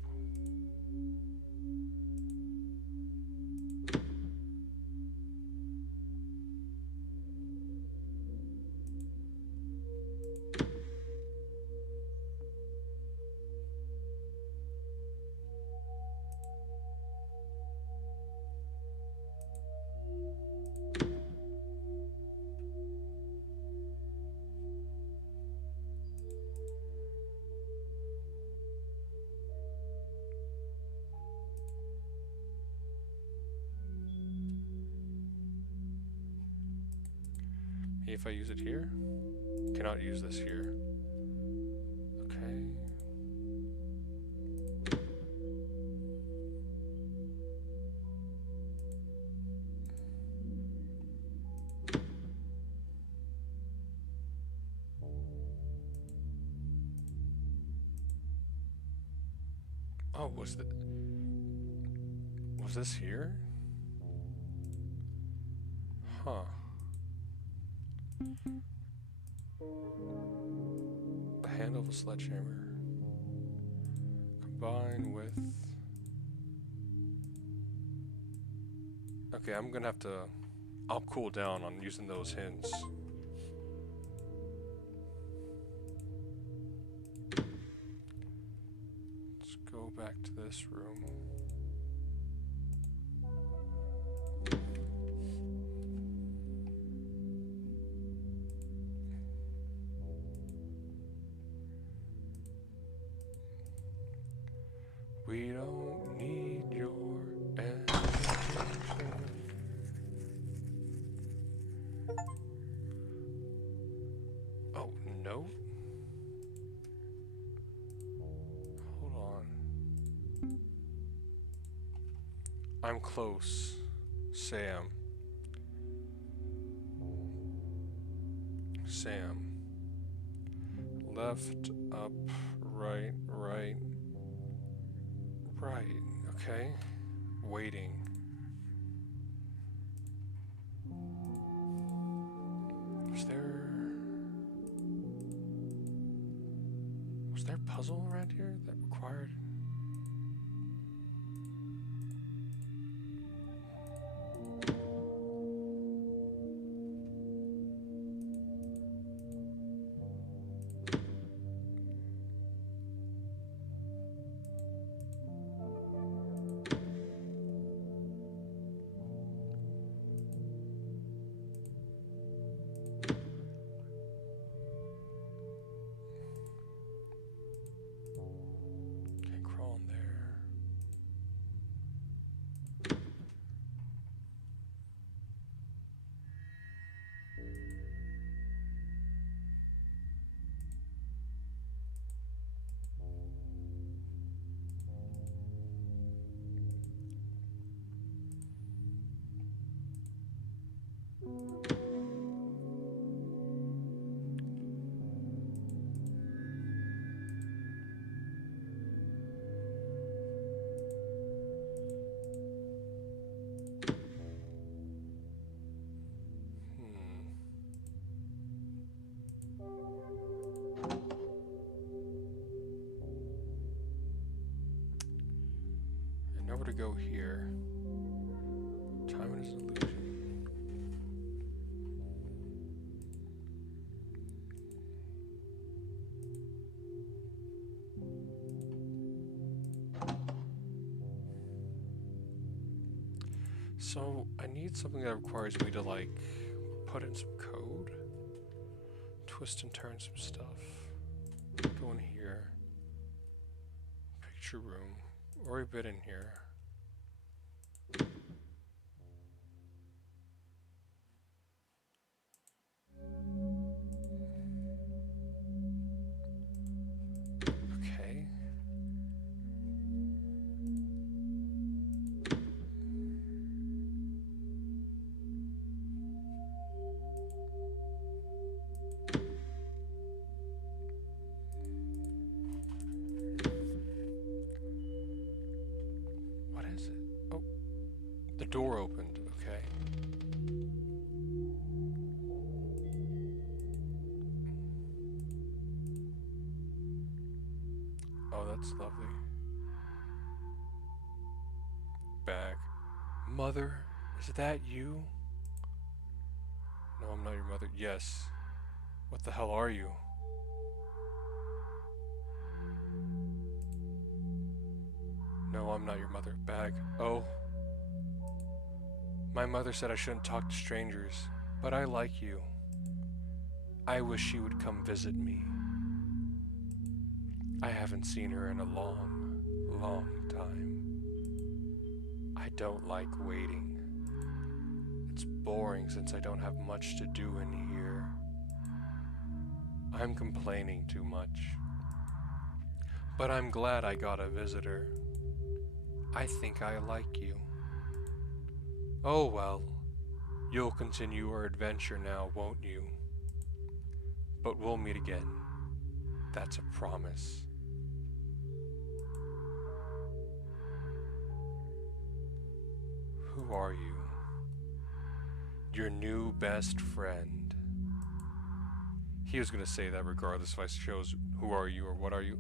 If I use it here? Cannot use this here. Okay. Oh, was this here? Huh. The handle of a sledgehammer combined with... Okay, I'm gonna have to... I'll cool down on using those hints. Let's go back to this room. We don't need your education. Oh, no. Hold on. I'm close, Sam. Sam. Left, up, right, right. Right, okay. Waiting. Was there a puzzle around here that required... I know where to go here. Time is an illusion. So I need something that requires me to like put in some code, twist and turn some stuff. Go in here. Picture room. Already been in here. Okay. What is it? Oh, the door opened. Okay. Oh, that's lovely. Bag. Mother, is that you? No, I'm not your mother. Yes. What the hell are you? No, I'm not your mother. Bag. Oh. My mother said I shouldn't talk to strangers, but I like you. I wish she would come visit me. I haven't seen her in a long, long time. I don't like waiting. It's boring since I don't have much to do in here. I'm complaining too much. But I'm glad I got a visitor. I think I like you. Oh well, you'll continue our adventure now, won't you? But we'll meet again. That's a promise. Who are you? Your new best friend. He was gonna say that regardless if I chose who are you or what are you.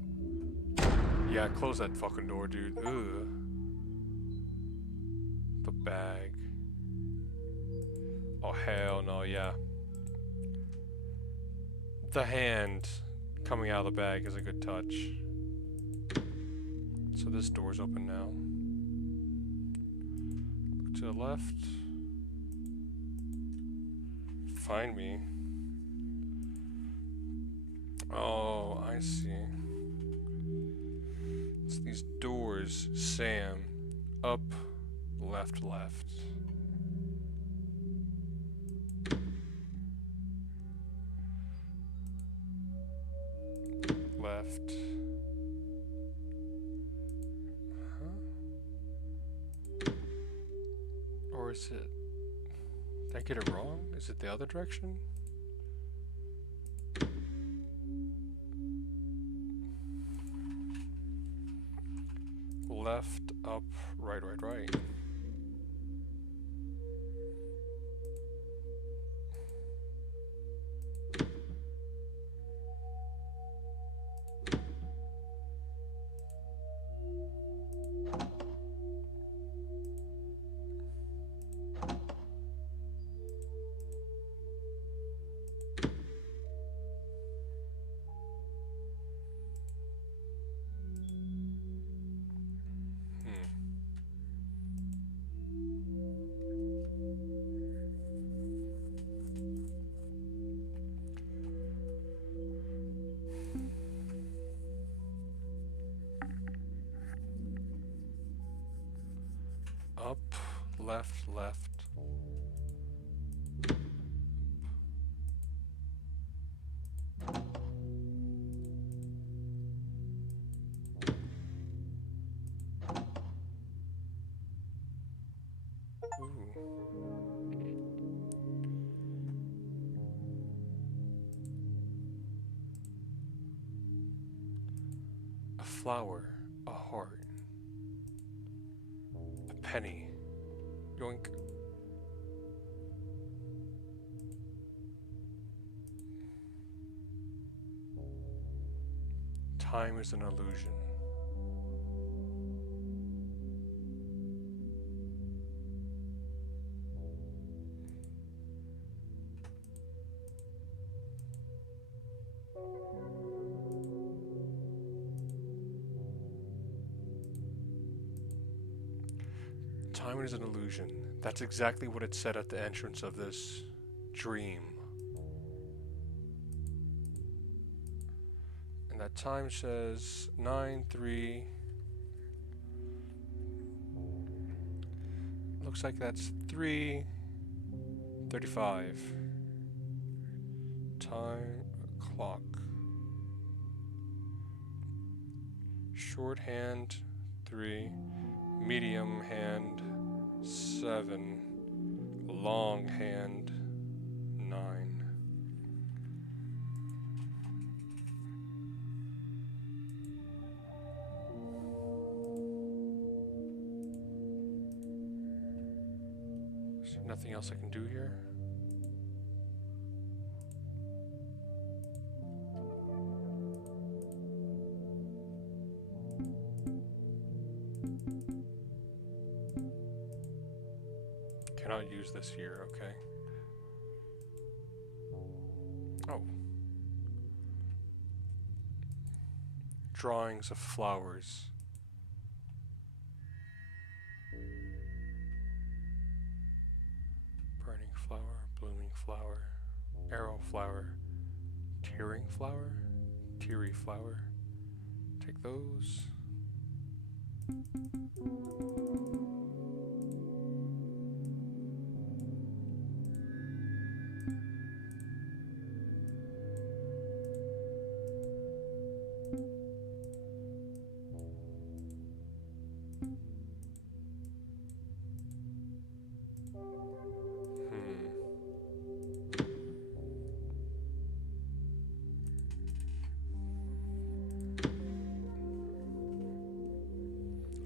Yeah, close that fucking door, dude. Ugh. The bag. Oh, hell no, yeah. The hand coming out of the bag is a good touch. So this door's open now. Look to the left. Find me. Oh, I see. It's these doors. Sam. Up, left, left. Left. Huh? Or is it... Did I get it wrong? Is it the other direction? Left, up, right, right, right. A flower. A heart. A penny. Yoink. Time is an illusion. Time is an illusion. That's exactly what it said at the entrance of this dream. And that time says 9:3. Looks like that's 3:35. Time clock. Shorthand 3. Medium hand 7. Long hand 9. Is there nothing else I can do here? Cannot use this here, okay. Oh. Drawings of flowers. Burning flower, blooming flower, arrow flower, tearing flower, teary flower. Take those.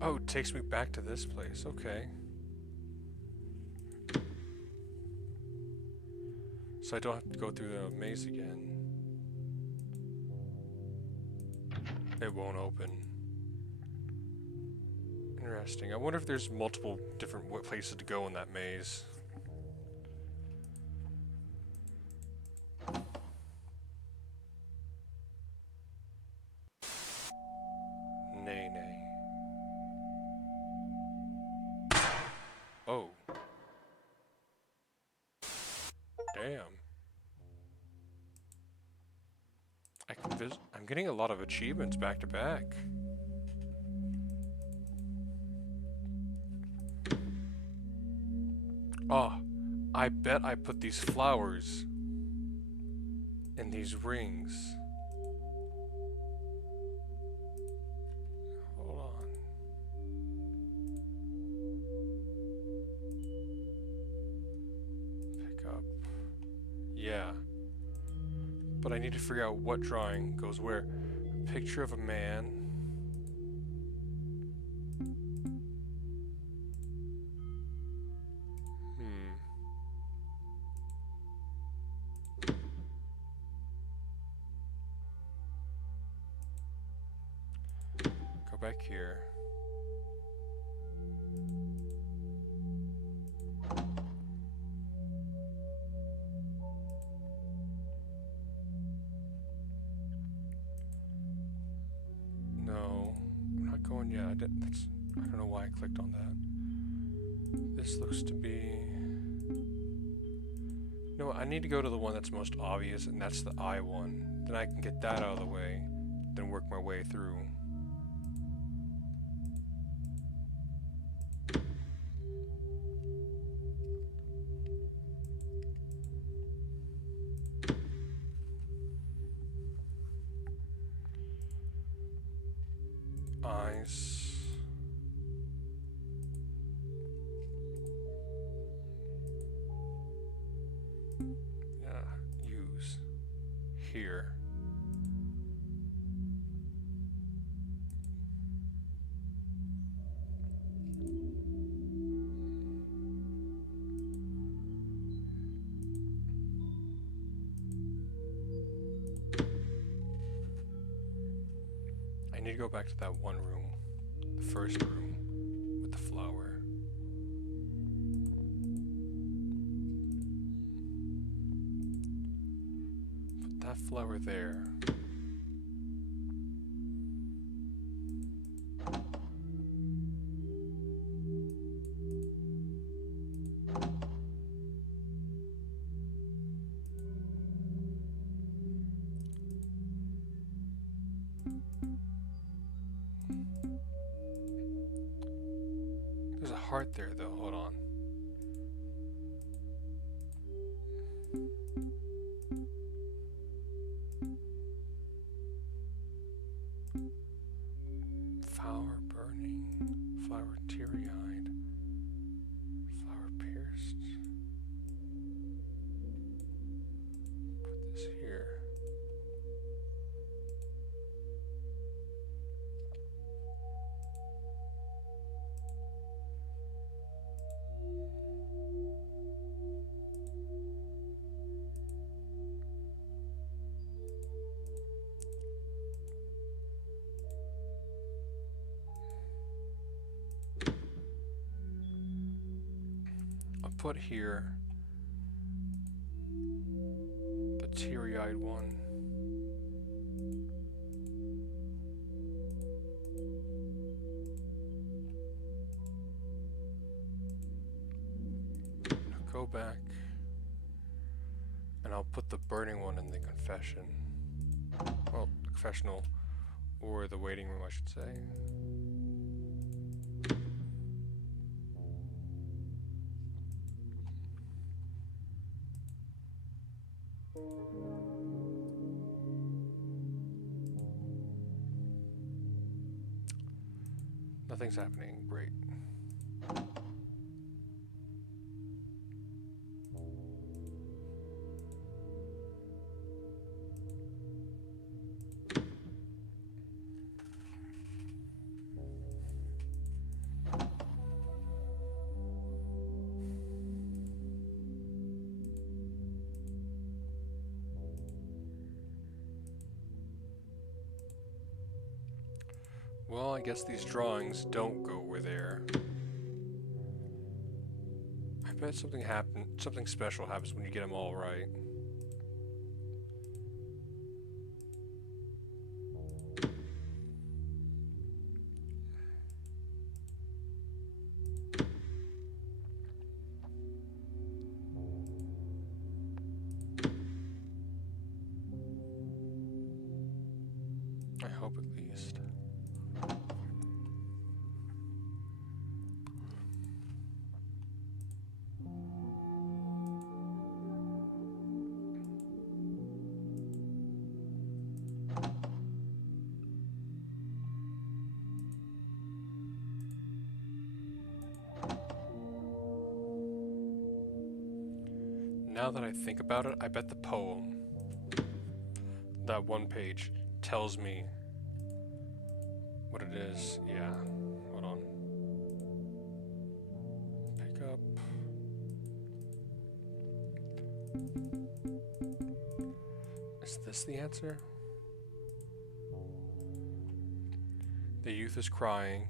Oh, it takes me back to this place. Okay. So I don't have to go through the maze again. It won't open. Interesting. I wonder if there's multiple different places to go in that maze. Nay, nay. Oh. Damn. I'm getting a lot of achievements back to back. Oh, I bet I put these flowers in these rings. Hold on. Pick up. Yeah. But I need to figure out what drawing goes where. A picture of a man. Go back here. No, I'm not going yet. I don't know why I clicked on that. This looks to be... No, I need to go to the one that's most obvious, and that's the I one. Then I can get that out of the way, then work my way through. Eyes. Use. Here. need to go back to that one room. The first room with the flower. Put that flower there. There's a heart there though, hold on. Flower burning, flower teary-eyed, flower pierced. Put this here. I'll put here the teary-eyed one. Now go back and I'll put the burning one in the confession. Well, the confessional or the waiting room, I should say. Nothing's happening. Great. Well, I guess these drawings don't go over there. I bet something special happens when you get them all right. I hope at least. Now that I think about it, I bet the poem, that one page, tells me what it is. Yeah, hold on. Pick up. Is this the answer? The youth is crying.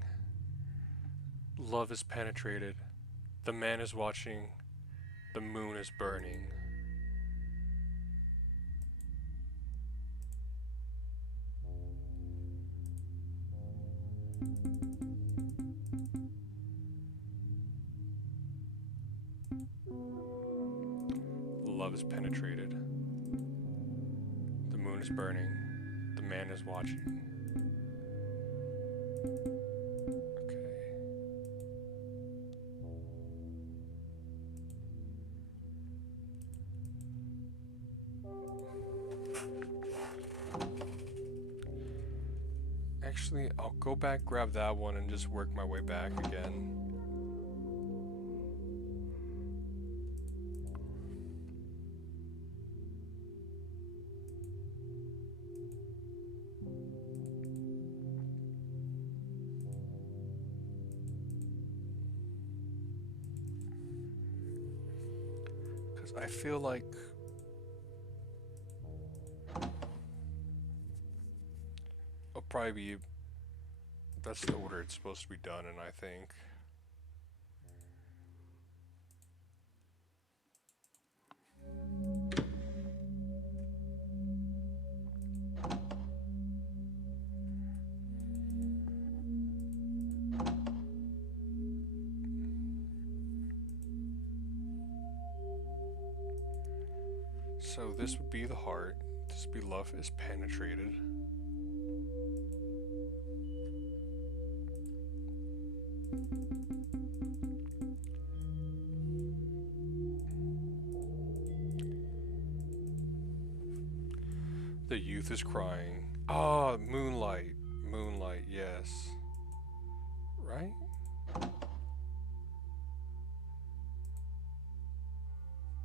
Love is penetrated. The man is watching. The moon is burning. Love is penetrated. The moon is burning. The man is watching. Actually, I'll go back, grab that one, and just work my way back again. Because I feel like I'll probably be That's the order it's supposed to be done in, I think. So this would be the heart. This would be love is penetrated. The youth is crying. Ah, moonlight. Moonlight, yes. Right?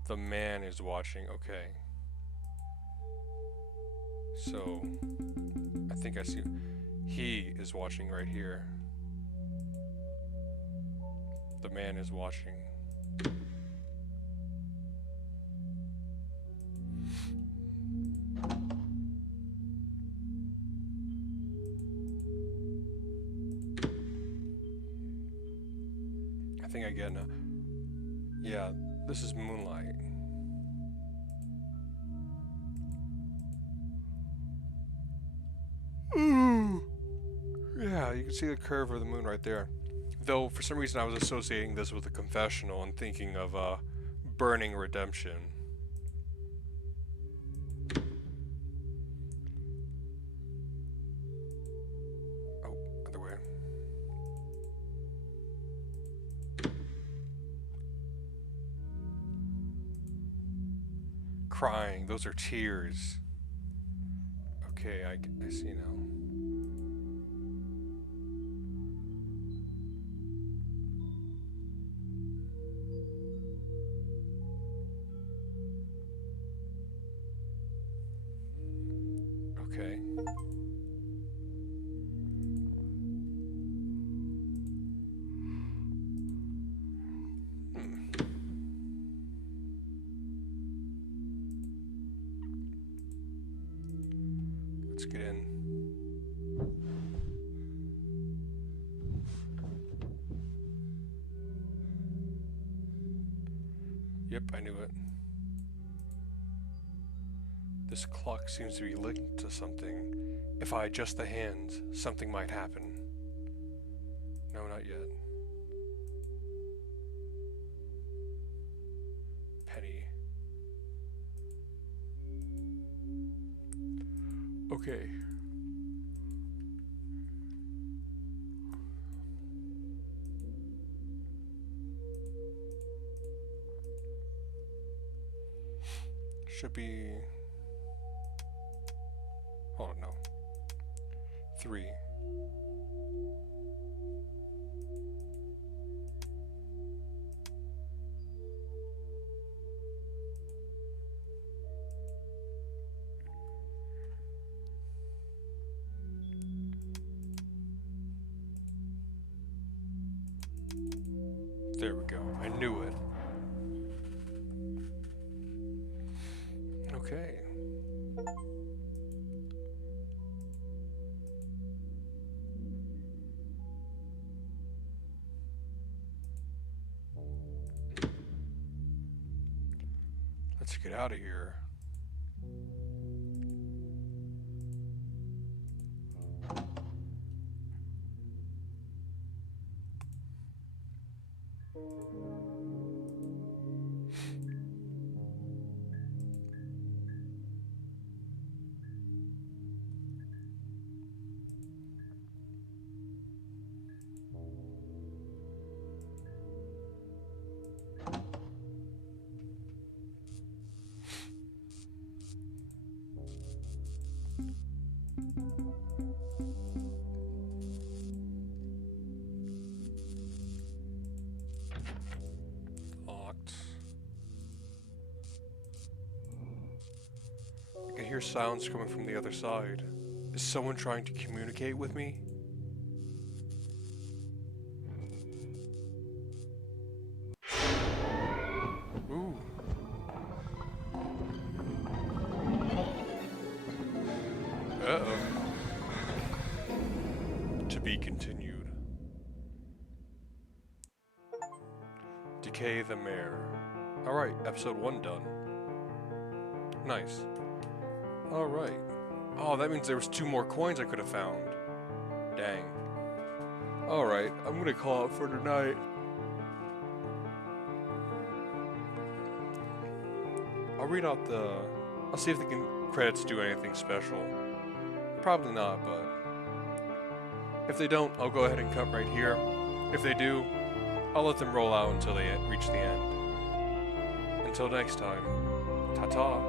The man is watching. Okay. So, I think I see. He is watching right here. The man is watching. I think I get now. Yeah, this is moonlight. Ooh. Yeah, you can see the curve of the moon right there. Though, for some reason, I was associating this with a confessional and thinking of burning redemption. Oh, other way. Crying, those are tears. Okay, I see now. Okay. Let's get in. Yep, I knew it. This clock seems to be linked to something. If I adjust the hands, something might happen. No, not yet. Penny. Okay. Should be... Oh, no. 3. There we go. I knew it. Okay. Let's get out of here. Locked. I can hear sounds coming from the other side. Is someone trying to communicate with me? Ooh. Uh-oh. To To be continued. DECAY the MARE. Alright, episode 1 done. Nice. Alright. Oh, that means there was 2 more coins I could have found. Dang. Alright, I'm gonna call it for tonight. I'll read out the... I'll see if the credits do anything special. Probably not, but... if they don't, I'll go ahead and cut right here. If they do, I'll let them roll out until they reach the end. Until next time, ta-ta.